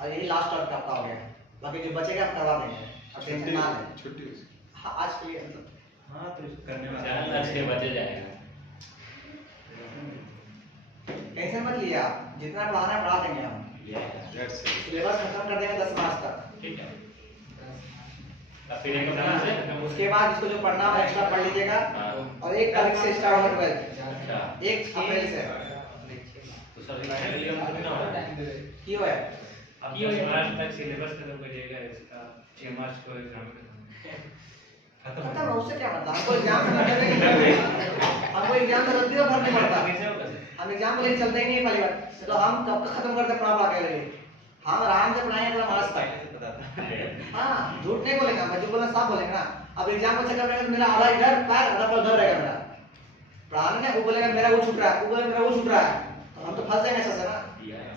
और यही लास्ट टॉपिक आपका हो गया। बाकी जो बचेगा आप करवा देंगे। अब टेंशन ना लें। छुट्टी हाँ आज के लिए हाँ तो करने वाला ज्यादा अच्छे बचे जाएगा। टेंशन मत लिए आप। जितना पढ़ाना है पढ़ा देंगे हम। That's it. सिलेबस खत्म कर देंगे 10 मार्च तक। ठीक है। अब फिर एक तरह से उसके बाद इसको जो पढ़ना है एक्स्ट्रा पढ़ लीजिएगा। हाँ। और 1 तारीख से स्टार्ट होगा 12 अच्छा 1 अप्रैल से तो सर ये कितना हो रहा है? की है। अब 10 मार्च तक सिलेबस खत्म करिएगा इसका 6 मार्च को एग्जाम खत्म हो उससे क्या मतलब हमको एग्जाम से लगे हमको एग्जाम से गलती तो भर नहीं पड़ता। हम एग्जाम को लेके चलते ही नहीं है पहली बार। तो हम कब तक खत्म करते पढ़ा के लगे। हम आराम से पढ़ाएंगे पूरा मार्च तक। हाँ झूठ नहीं बोलेंगे हम। जो बोलना साफ बोलेंगे ना। अब एग्जाम को चक्कर में मेरा आधा इधर पैर आधा पर उधर रहेगा मेरा। पढ़ाने में वो बोलेगा मेरा वो छूट रहा है, वो बोलेगा मेरा वो छूट रहा है। तो हम तो फंस जाएंगे ऐसा से ना।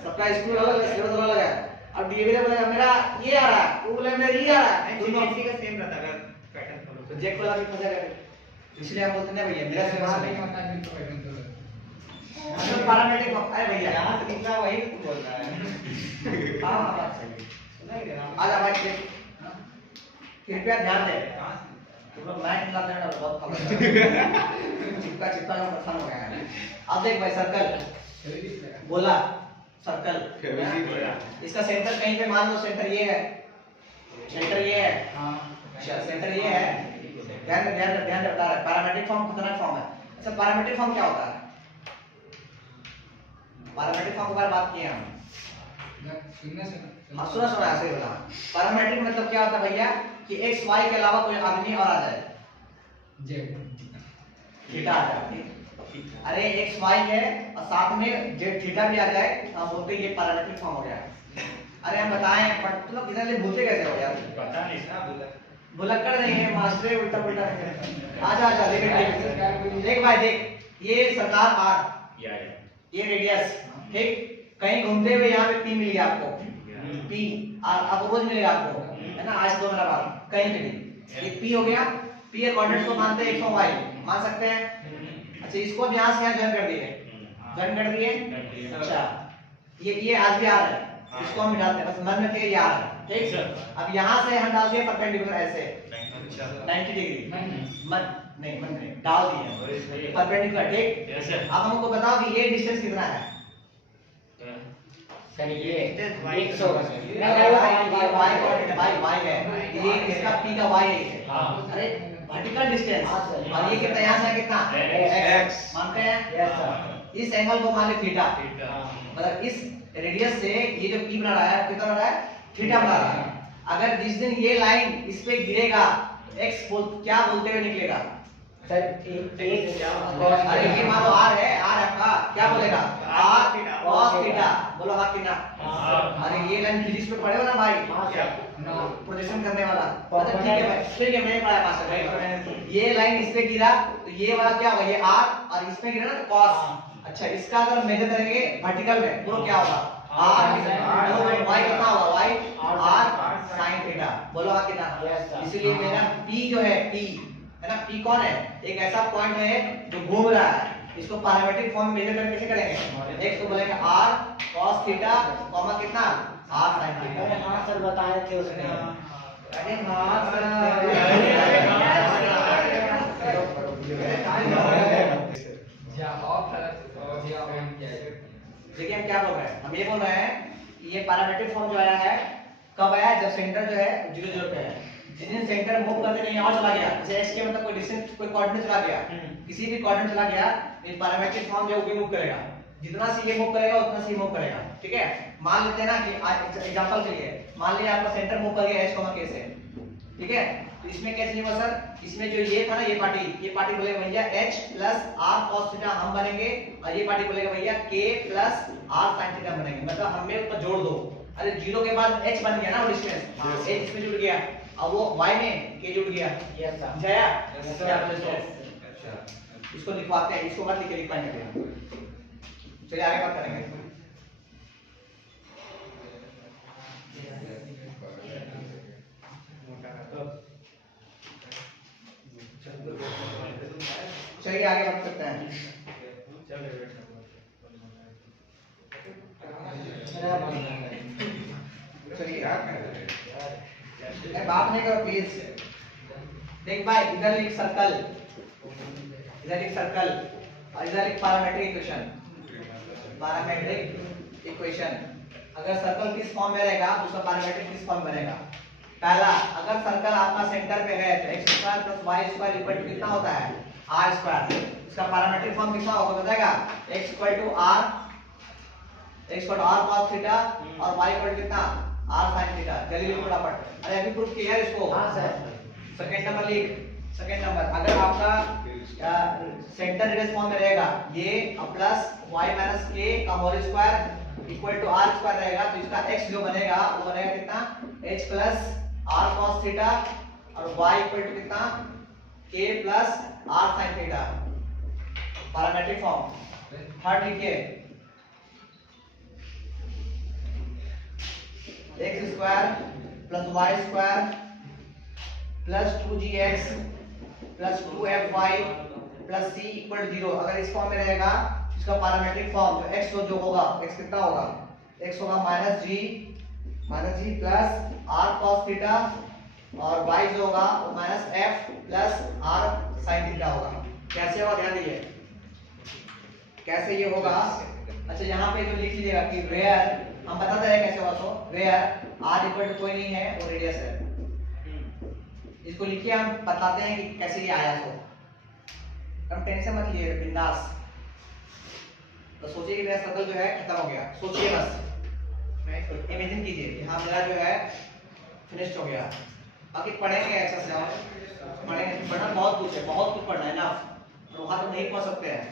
सबका स्कूल अलग है, सिलेबस अलग है। अब डीएवी बोलेगा मेरा ये आ रहा है, वो बोलेगा मेरा ये आ रहा है। दोनों किसी का सेम रहता है अगर पैटर्न फॉलो तो जेक वाला भी फंसेगा। इसलिए हम बोलते हैं भैया मेरा सिलेबस नहीं है। हम पैरामेट्रिक अरे भैया यहाँ से निकला वही तो बोल रहा है हाँ बात सही है। आज हमारे देख कृपया ध्यान दें। तुम लोग मैथ क्लास में बहुत खबर चिपका चिपका का प्रश्न हो गया है। अब देख भाई सर्कल बोला सर्कल इसका सेंटर कहीं पे मान लो सेंटर ये है। सेंटर ये है। अच्छा सेंटर ये है। ध्यान बता रहा है पैरामेट्रिक फॉर्म खतरनाक फॉर्म है। अच्छा पैरामेट्रिक फॉर्म क्या होता है? पैरामेट्रिक फॉर्म के बारे में बात किए हम। हाँ सुना ऐसे ही बोला। पैरामेट्रिक मतलब क्या होता है भैया कि x y के अलावा कोई आदमी और आ जाए। थीटा आ जाए। अरे x y है और साथ में z थीटा भी आ जाए तो हम बोलते हैं ये पैरामेट्रिक फॉर्म हो गया। अरे हम बताएं पर तुम लोग इधर ले भूलते कैसे हो यार? पता नहीं ना भुलक्कड़ नहीं है मास्टर उल्टा पुल्टा है। आजा देख भाई देख ये सरकार R ये रेडियस ठीक कहीं घूमते हुए यहाँ पे P मिल गया आपको। P आपको रोज मिलेगा आपको है ना। आज 2 महीना बाद कहीं पे भी ये P हो गया। P के कोऑर्डिनेट्स को मानते हैं x और y मान सकते हैं। अच्छा इसको अब यहाँ से यहाँ ज्वाइन कर दिए अच्छा ये आज भी आ रहा है। इसको हम डालते हैं बस मन में ये आ रहा है ठीक। अब यहाँ से हम डाल दिए परपेंडिकुलर ऐसे 90 डिग्री मन नहीं डाल दिए परपेंडिकुलर ठीक। अब हमको बताओ कि ये डिस्टेंस कितना है? सर ये 100 भाई है ये इसका P का y है ये। अरे वर्टिकल डिस्टेंस और ये कितना यहाँ से कितना x मानते हैं। इस एंगल को मान ले थीटा मतलब इस रेडियस से ये जो P बना रहा है कितना बना रहा है थीटा बना रहा है। अगर जिस दिन ये लाइन इस पे गिरेगा x क्या बोलते हुए निकलेगा? सर अरे ये मान लो r है आपका क्या बोलेगा r cos थीटा बोलो हाँ कि ना। अरे ये लाइन फिजिक्स में पढ़े हो ना भाई प्रोजेक्शन करने वाला। अच्छा ठीक है भाई ठीक है मैं पढ़ा पास भाई। ये लाइन इस पे गिरा तो ये वाला क्या होगा ये r और इस पे गिरा ना तो cos। अच्छा इसका अगर मेजर करेंगे वर्टिकल में तो क्या होगा r y कितना होगा y r sin थीटा बोलो हाँ कि ना। इसलिए मेरा p जो है p है ना P कौन है एक ऐसा पॉइंट है जो घूम रहा है। इसको पैरामेट्रिक फॉर्म में मेजर करके कैसे करेंगे x को बोलेंगे r cos थीटा कॉमा कितना r sin थीटा। अरे हाँ सर बताए थे उसने। अरे हाँ सर देखिए हम क्या बोल रहे हैं हम ये बोल रहे हैं कि ये पैरामेट्रिक फॉर्म जो आया है कब आया जब सेंटर जो है 0 0 पे है। जिस दिन सेंटर मूव करते कहीं और चला गया जैसे x के मतलब कोई डिस्टेंस कोई कोऑर्डिनेट चला गया किसी भी कोऑर्डिनेट चला गया तो पैरामेट्रिक फॉर्म जो है वो भी मूव करेगा। जितना सी ये मूव करेगा उतना सी मूव करेगा ठीक है। मान लेते हैं ना कि एग्जांपल के लिए मान लिया आपका सेंटर मूव कर गया h, k से ठीक है। तो इसमें क्या चाहिए सर इसमें जो ये था ना ये पार्टी बोलेगा भैया h plus r cos theta हम बनेंगे और ये पार्टी बोलेगा भैया k plus r sin theta बनेंगे। मतलब हमें ऊपर जोड़ दो अरे 0 के बाद h बन गया ना वो डिस्टेंस, h इसमें जुड़ गया, अब वो y में k जुड़ गया। Yes sir. समझाया? Yes, sir. क्या बोले सो? इसको लिखवाते हैं, इसको मत लिखे, लिख पाएंगे फिर। चलिए आगे बात करेंगे। चलिए आगे बात करते हैं। चलिए बात नहीं करो प्लीज। देख भाई, इधर लिख सर्कल, इधर लिख सर्कल, और इधर लिख पैरामीट्रिक इक्वेशन। पैरामीट्रिक इक्वेशन अगर सर्कल किस फॉर्म में रहेगा तो उसका पैरामीट्रिक किस फॉर्म बनेगा। पहला, अगर सर्कल आपका सेंटर पे है तो x square plus y square equal to कितना होता है, r स्क्वायर। इसका पैरामीट्रिक फॉर्म कितना होगा बताएगा, x equal to r cos theta और y इक्वल टू कितना, r sin थीटा। जल्दी लिखो फटाफट। अरे अभी प्रूफ किया है इसको। हाँ सर। सेकंड नंबर लिख। सेकंड नंबर, अगर आपका सेंटर रेडियस फॉर्म में रहेगा ये प्लस y माइनस k का whole square equal to r square रहेगा, तो इसका x जो बनेगा वो बनेगा कितना, h plus r cos theta और y इक्वल टू कितना, k plus r sin theta. Parametric form. Third लिखिए, x square plus y square plus 2gx plus 2fy plus c equal 0। अगर इस फॉर्म में रहेगा इसका पैरामीट्रिक फॉर्म तो x जो होगा, x कितना होगा, x होगा minus g plus r cos theta और y जो होगा वो minus f plus r sin theta होगा। कैसे होगा ध्यान दीजिए, कैसे ये होगा। अच्छा यहाँ पे जो लिख लीजिएगा कि वेयर, हम बताते हैं कैसे होगा। तो वेयर r इक्वल टू कोई नहीं है, वो रेडियस है। इसको लिखिए, हम बताते हैं कि कैसे ये आया। तो हम टेंशन मत लिए, बिंदास। तो सोचिए कि मेरा सर्कल जो है खत्म हो गया, सोचिए बस, इमेजिन कीजिए कि हाँ मेरा जो है फिनिश्ड हो गया। बाकी पढ़ेंगे एक्सरसाइज, पढ़ेंगे, पढ़ना बहुत कुछ है, बहुत कुछ पढ़ना है ना, और वहां तो नहीं पहुंच सकते हैं।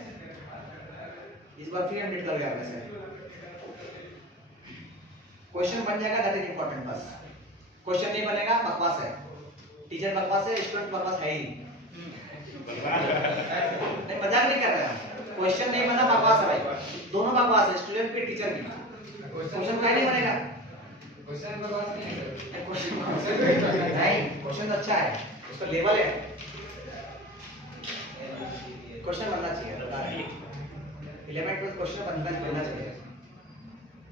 इस बार फिर हम डिट कर गया वैसे। क्वेश्चन बन जाएगा, दैट इज इंपॉर्टेंट। बस क्वेश्चन नहीं बनेगा बकवास है, टीचर बकवास है, स्टूडेंट बकवास है ही नहीं, मजाक नहीं कर रहे हैं। क्वेश्चन नहीं बना बकवास है भाई, दोनों बकवास है, स्टूडेंट भी टीचर भी। क्वेश्चन क्या नहीं बनेगा, क्वेश्चन बकवास नहीं है। नहीं क्वेश्चन अच्छा है, उसका लेवल है, क्वेश्चन बनना चाहिए। 11th 12th क्वेश्चन बनना चाहिए।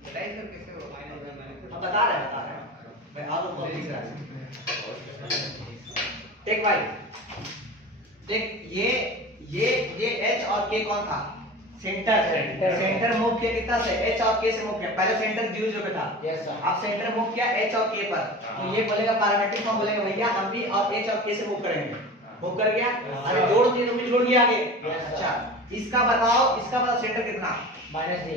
बताइए सर कैसे होगा। हम बता रहे हैं मैं आप लोग दिख रहा है। देख भाई, देख ये h और k कौन था, सेंटर। सेंटर मूव किया कितना से, h और k से मूव किया। पहले सेंटर 0 पे था, यस सर। अब सेंटर मूव किया h और k पर, तो ये बोलेगा पैरामीट्रिक फॉर्म बोलेगा भैया हम भी और h और k से मूव करेंगे। मूव कर गया, अरे जोड़ दिए तो भी जोड़ गया आगे। अच्छा इसका बताओ, इसका बताओ सेंटर कितना, माइनस जी।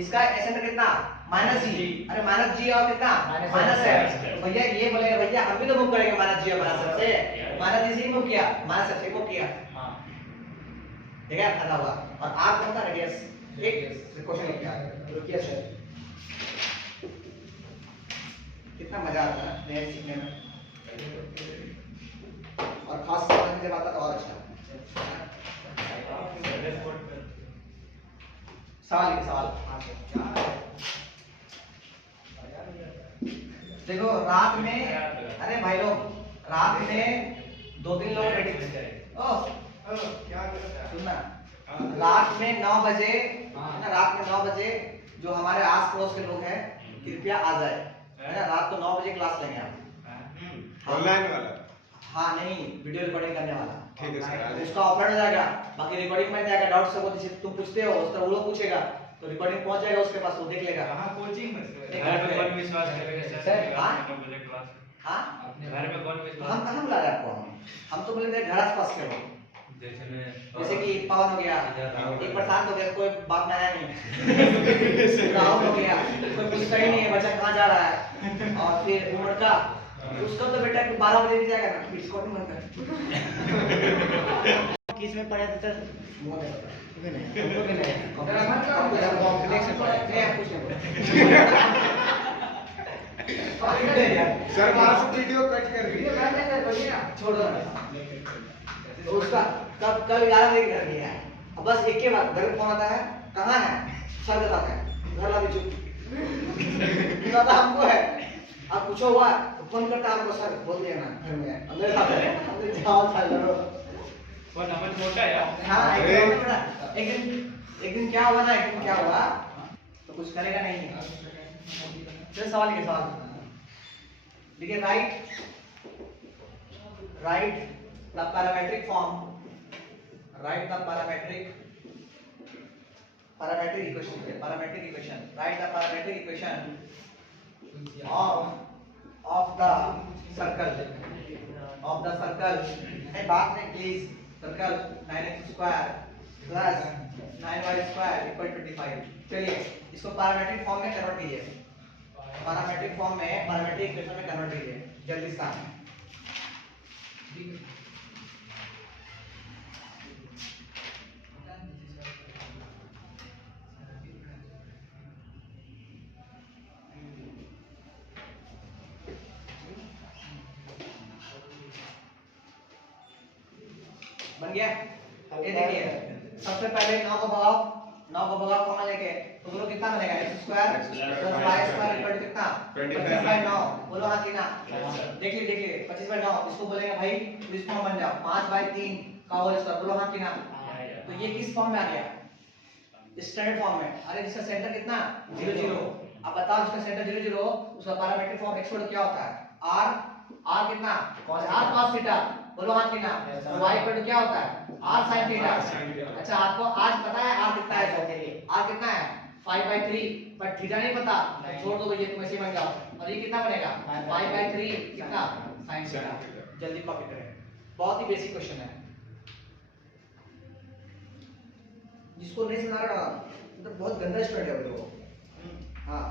इसका सेंटर कितना, माइनस जी। अरे माइनस जी और कितना, माइनस है। भैया ये बोलेगा भैया हम भी तो मूव करेंगे माइनस जी और माइनस से, माइनस जी से मूव किया, माइनस से मूव किया। ठीक है, खत्म हुआ। और आप कौन सा रेडियस, एक क्वेश्चन लिख दिया। रुकिए सर, कितना मजा आता है रेडियस सीखने में, और खास समझ जब आता तो और अच्छा। सवाल देखो, रात में, अरे भाई लोग रात में 2-3 लोग सुनना, रात में 9 बजे ना, रात में 9 बजे जो हमारे आस पड़ोस के लोग हैं कृपया आ जाए, है ना। रात को 9 बजे क्लास लेंगे आप, ऑनलाइन वाला। हाँ नहीं, वीडियो रिकॉर्डिंग करने वाला। ठीक है सर। उसका ऑफलाइन हो जाएगा, बाकी रिकॉर्डिंग में जाएगा। डाउट सब तुम पूछते हो उस तरह वो लोग पूछेगा, तो रिकॉर्डिंग पहुंच जाएगा उसके पास, वो देख लेगा। हाँ कोचिंग में घर पे कौन विश्वास करेगा सर, हाँ? 9 बजे क्लास, हाँ घर में कौन विश्वास। हम कहाँ बुला रहे हैं आपको, हम तो बोले थे घर आस पास के लोग, जैसे कि पवन हो गया, एक प्रशांत हो गया, कोई बाप में आया नहीं, राहुल हो गया, कोई पूछता ही नहीं है बच्चा कहाँ जा रहा है, और फिर उमर का उसका तो बेटा 12 बजे भी जाएगा ना, रिकॉर्डिंग बंद कर। किस में पढ़े थे सर? नहीं सर वहाँ से वीडियो कट कर दीजिए। छोड़ दो ना। तो उसका कब कब 11 बजे घर नहीं आया। अब बस एक के बाद घर में फोन आता है, कहाँ है? सर बताता है घर ला भी चुप पता हमको है। अब कुछ हुआ तो फोन करता है हमको, सर बोल दिया ना घर में है अंदर आता है अंदर जाओ था लड़ो। वो नंबर छोटा है यार। हाँ एक दिन क्या हुआ ना, एक दिन क्या हुआ तो कुछ करेगा नहीं। चल सवाल के सवाल देखिए। Right the parametric form, right the parametric equation, right the parametric equation of the circle है बात में please. Circle 9x square plus 9y square equal 25। चलिए इसको पैरामीट्रिक फॉर्म में कन्वर्ट कीजिए, पैरामीट्रिक फॉर्म में पैरामीट्रिक इक्वेशन में कन्वर्ट कीजिए जल्दी से। बन गया। ये देखिए सबसे पहले 9 को भगाओ कॉमन लेके तो बोलो कितना बनेगा x square plus y square equal to कितना 25/9। बोलो हाँ कि ना। देखिए 25/9 इसको बोलेंगे भाई इस फॉर्म बन जाओ 5/3 का होल स्क्वायर। बोलो हाँ कि ना। तो ये किस फॉर्म में आ गया? स्टैंडर्ड फॉर्म में। अरे जिसका सेंटर कितना 0 0। अब बताओ जिसका सेंटर 0 0 उसका पैरामीट्रिक फॉर्म x क्या होता है? r कितना r cos थीटा। बोलो हाँ कि ना। y पर क्या होता है? r sin theta. अच्छा आपको आज पता है r कितना है? r कितना है 5/3, पर थीटा नहीं पता तो छोड़ दो, ये तुम ऐसे बन जाओ। और ये कितना बनेगा 5/3 कितना sin थीटा। जल्दी कॉपी करें, बहुत ही बेसिक क्वेश्चन है। जिसको नहीं समझ रहा तो बहुत गंदा स्टूडेंट है वो। हां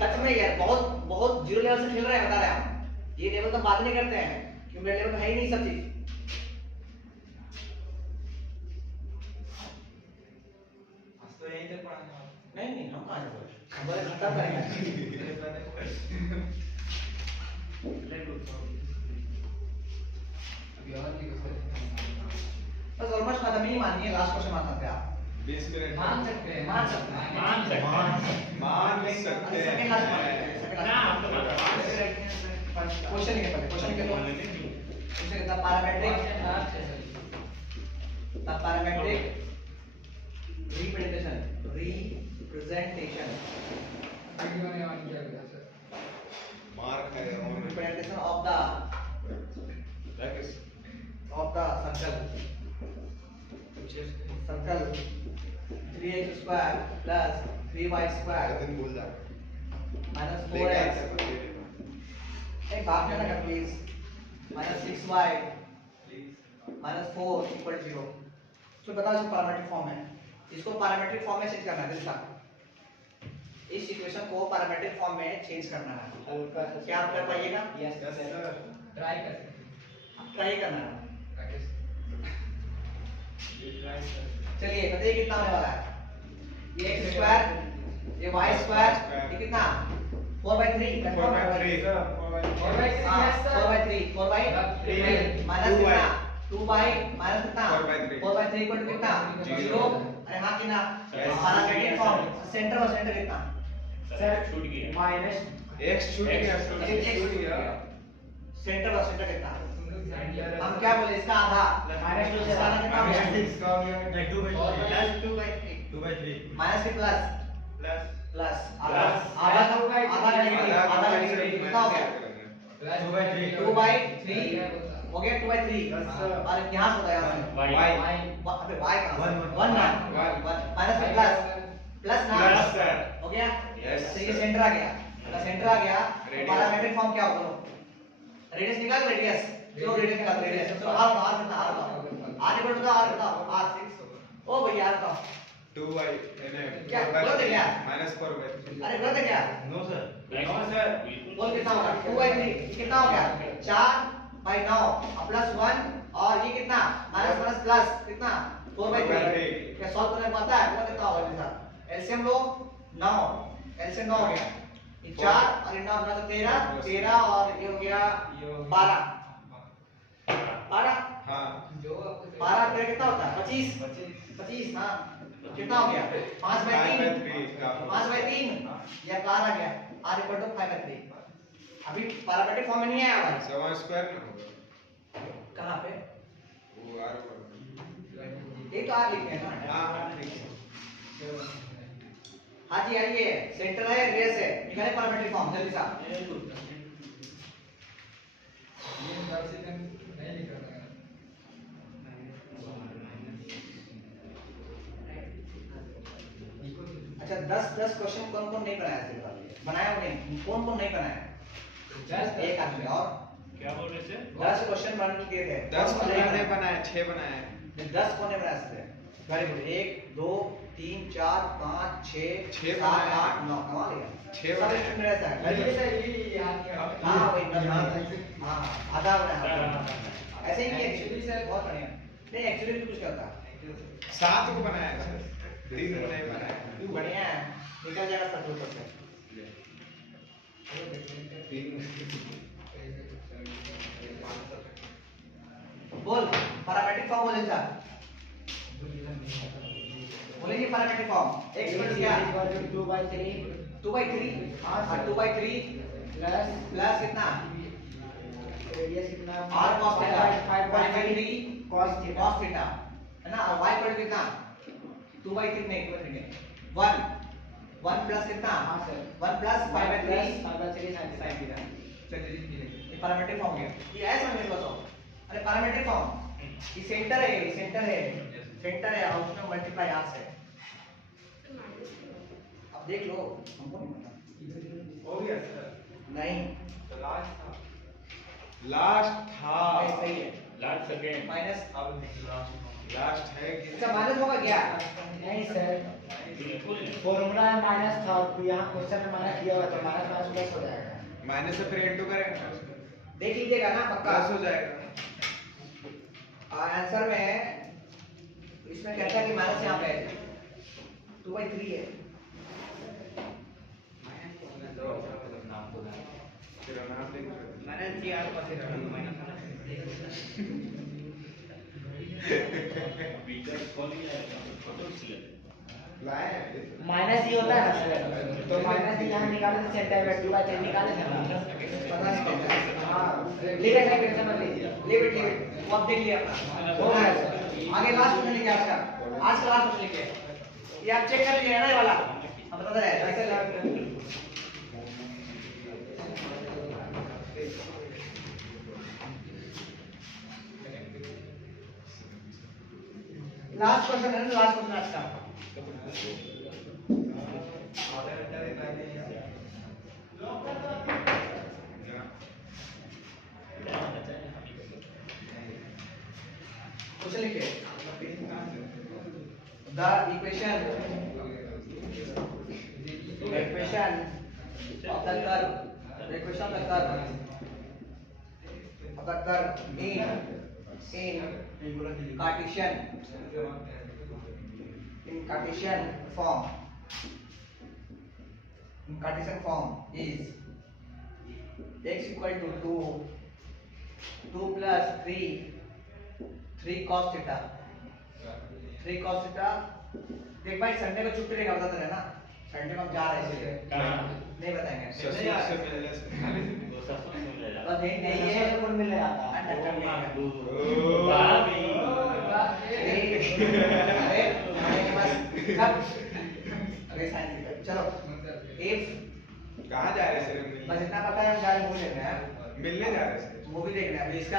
सच में यार बहुत जीरो लेवल से खेल रहे हैं, बता रहे हैं हम। ये लेवल तो बात नहीं करते हैं क्योंकि मेरे लेवल में है ही नहीं सब चीज। तो यहीं तक पढ़ाना। नहीं हम कहां से बोले, हम बोले खत्म करेंगे। बस ऑलमोस्ट खत्म ही मानिए। लास्ट क्वेश्चन मान सकते हैं आप। 20 मिनट मान सकते हैं मान सकते हैं। सेकंड लास्ट मान ना हम तो क्वेश्चन के पहले क्वेश्चन के तो उसे कितना पैरामीट्रिक रिप्रेजेंटेशन मार खाएगा representation of the circle 3x square plus 3y square दिन बोल रहा माइनस 4x एक बात करना कर please minus 6y minus 4 equal 0। तो बताओ इसको पैरामीट्रिक फॉर्म है, इसको पैरामीट्रिक फॉर्म में चेंज करना है। जैसा इस इक्वेशन को पैरामीट्रिक फॉर्म में चेंज करना है। क्या आप कर पाइएगा? यस सर, ट्राई कर सकते हैं। ट्राई करना है। चलिए बताइए कितना होने वाला है? ये x स्क्वायर, ये y स्क्वायर, ये कितना 4/3 माइनस कितना 2y माइनस कितना 4/3 इक्वल टू कितना 0। अरे हाँ कि ना। पैरामीट्रिक फॉर्म सेंटर कितना सर छूट गया माइनस x छूट गया सेंटर कितना? हम क्या बोले इसका आधा -2 से आधा कितना हो गया 2/3 माइनस के प्लस आधा कितना हो गया 2/3 हो गया 2/3 और यहाँ से बताया हमने अबे y कहाँ 1 ना माइनस के प्लस ना हो गया। तो ये सेंटर आ गया पैरामीट्रिक फॉर्म क्या होगा? रेडियस निकाल रेडियस जो रेडियस निकाल रेडियस तो r कितना r इक्वल टू r बताओ r 6 ओ भैया r बताओ 2y क्या गलत है क्या? -4/3 अरे गलत है क्या? नो सर बोल कितना होगा 2/3 कितना हो गया 4/9 प्लस 1 और ये कितना माइनस प्लस कितना 4/3 क्या सॉल्व करने को आता है? वो कितना होगा जैसा एलसीएम लो 9, एलसीएम 9 हो गया, ये 4 और ये 9 9 तो 13 और ये हो गया 12 हाँ 12 कितना होता है 25 हाँ कितना हो गया 5/3 या कार आ गया r = 5/3। अभी पैरामीट्रिक फॉर्म में नहीं आया हमारा, सवा स्क्वायर में होगा कहाँ पे वो आर ये तो r लिखे हैं ना। हाँ ठीक है हाँ जी आइए, सेंटर है रेस है, निकाले पैरामीट्रिक फॉर्म जल्दी सा। ये दर्शितन नहीं लिख रहा है। अच्छा 10 क्वेश्चन कौन कौन नहीं बनाया सिर्फ अभी बनाया वो नहीं, कौन कौन नहीं बनाया एक आदमी और क्या बोल रहे थे 10 क्वेश्चन बनाने के थे 10 मैंने बनाया 6 बनाया 10 कौन नहीं बनाया सकते वेरी गुड 1 2 3 4 5 6 छह 7 बनाया। 8 9 कमाल है 6 सब बनाया स्टूडेंट रहता है हाँ वही हाँ आधा बनाया ऐसे ही नहीं एक्चुअली से बहुत बढ़िया नहीं एक्चुअली भी कुछ करता 7 को बनाया सर 3 को नहीं बनाया बढ़िया है निकल जाएगा सब ऊपर से बोल पैरामीट्रिक फॉर्म बोले सर बोलेंगे पैरामीट्रिक फॉर्म x बन गया 2/3 हाँ 2/3 प्लस कितना r cos theta 5/3 cos theta है ना और y पर कितना 2/3 नहीं 1 प्लस कितना 1 प्लस 5/3 sin थीटा ये पैरामीट्रिक फॉर्म है ये ऐसा समझ लो तो अरे पैरामीट्रिक फॉर्म ये सेंटर है और उसमें मल्टीप्लाई r से अब देख लो हमको नहीं पता हो गया सर नहीं लास्ट था सही है लास्ट सेकंड माइनस लास्ट है कि अच्छा माइनस होगा क्या नहीं सर बिल्कुल फॉर्मूला में माइनस था, यहाँ क्वेश्चन में माइनस दिया हुआ था, माइनस प्लस हो जाएगा। माइनस से फिर इंटू करेंगे देख लीजिएगा ना पक्का प्लस हो जाएगा आंसर में इसमें कहता है कि माइनस यहाँ पे 2/3 है फिर हम आप देख रहे माइनस जी आर का फिर माइनस लाए माइनस ही होता है ना सर, तो माइनस ही यहाँ निकाले तो सेंटर में 2/3 निकाले थे ना। हाँ लीजिए सर क्वेश्चन नंबर लीजिए। लिव इट वो अब देख लिया अपना आगे लास्ट क्वेश्चन लिखिए आज का लास्ट क्वेश्चन लिखिए ये आप चेक कर लीजिए ना ये वाला अब बता रहे हैं लास्ट क्वेश्चन है लास्ट क्वेश्चन आज का क्वेश्चन लिखिए the equation of the curve in Cartesian form is x equal to 2 plus 3 cos theta देख भाई संडे को छुट्टी रहेगा बताते रहे ना संडे को हम जा रहे हैं इसलिए नहीं बताएंगे ससुर से मिलने से बस नहीं है कौन मिलने आता है? चलो if कहाँ जा रहे हैं सर बस इतना पता है हम जा रहे हैं मूवी देखने हैं मिलने जा रहे हैं सर मूवी देखने अभी इसका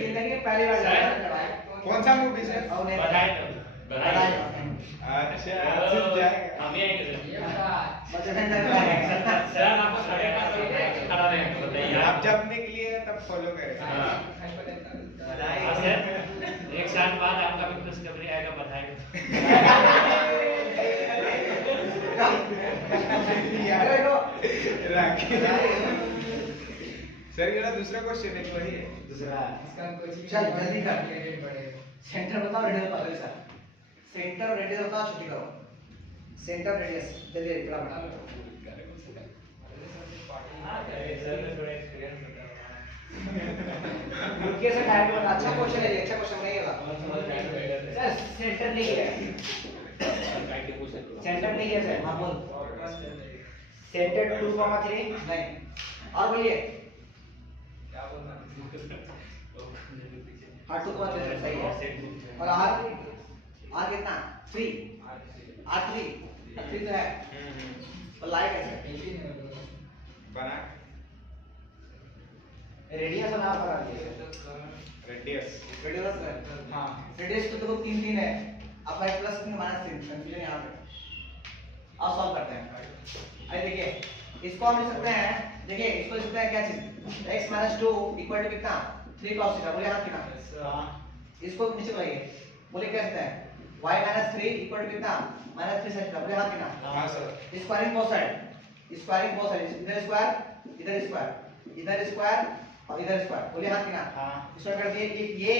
जिंदगी में पहली बार जा रहा है कौन सा मूवी सर और नहीं बधाई बधाई अच्छा सिर्फ जाएगा हम ही आएंगे बस सर आपको साढ़े 5 खड़ा रहेंगे बताइए आप जब निकलिए तब फॉलो करें हाँ सर एक साल बाद आपका भी खुशखबरी आएगा बधाई सर ये दूसरा क्वेश्चन है वही है दूसरा इसका कोचिंग चल, जल्दी कर। पड़ेगा सेंटर बताओ, रेडियस बताओ सर। सेंटर रेडियस बताओ, छुट्टी करो। सेंटर रेडियस जल्दी फटाफट। रुकिए सर, डायरेक्ट बता। अच्छा क्वेश्चन है ये, अच्छा क्वेश्चन बनाइएगा। सर सेंटर नहीं है, सेंटर नहीं है सर। हाँ बोल। सेंटर 2,3 नहीं, और बोलिए। हाँ 2,3 सही है। और आर कितना? 3। R3 तो है। और लाइट कैसे? बना रेडियस बना बना दिए। रेडियस रेडियस है। हाँ रेडियस तो देखो 3 है। अब भाई प्लस 3 माइनस 3 कंफ्यूजन यहाँ पे। अब सॉल्व करते हैं। आइए देखिए, इसको हम लिख सकते हैं। देखिए इसको लिख सकते हैं क्या चीज? x माइनस 2 इक्वल टू कितना? 3 cos थीटा। बोले हाँ कितना? इसको नीचे लाइए। बोले क्या कहते हैं? y माइनस 3 इक्वल टू कितना? Minus 3 sin theta. बोले हाँ कितना? हाँ sir squaring both side, squaring both side. इधर स्क्वायर, इधर स्क्वायर, इधर स्क्वायर और इधर स्क्वायर। बोले हाँ कितना? हाँ। स्क्वायर कर दिए। ये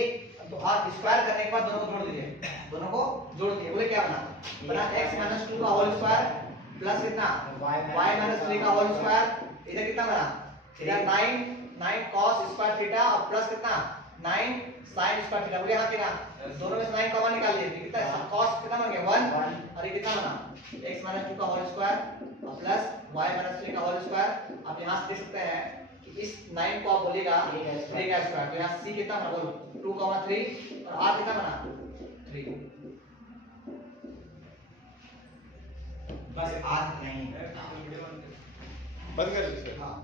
तो आप स्क्वायर करने के बाद दोनों को जोड़ दीजिए, दोनों को जोड़ दिए। बोले क्या बना? बना x माइनस 2 का होल स्क्वायर प्लस कितना? y माइनस 3 का होल स्क्वायर। इधर कितना बना? इधर 9 cos स्क्वायर थीटा और प्लस कितना? 9 sin स्क्वायर थीटा। बोले हाँ कितना? दोनों में से 9 कॉमन निकाल लिए। कितना cos कितना बन गया? 1। और ये कितना बना? x माइनस 2 का होल स्क्वायर और प्लस y माइनस 3 का होल स्क्वायर। आप यहां से देख सकते हैं कि इस 9 को आप बोलेगा 3 का स्क्वायर। तो यहां c कितना बना? बोलो 2,3 और r कितना बना? 3। बस r नहीं। बंद कर दो सर। हाँ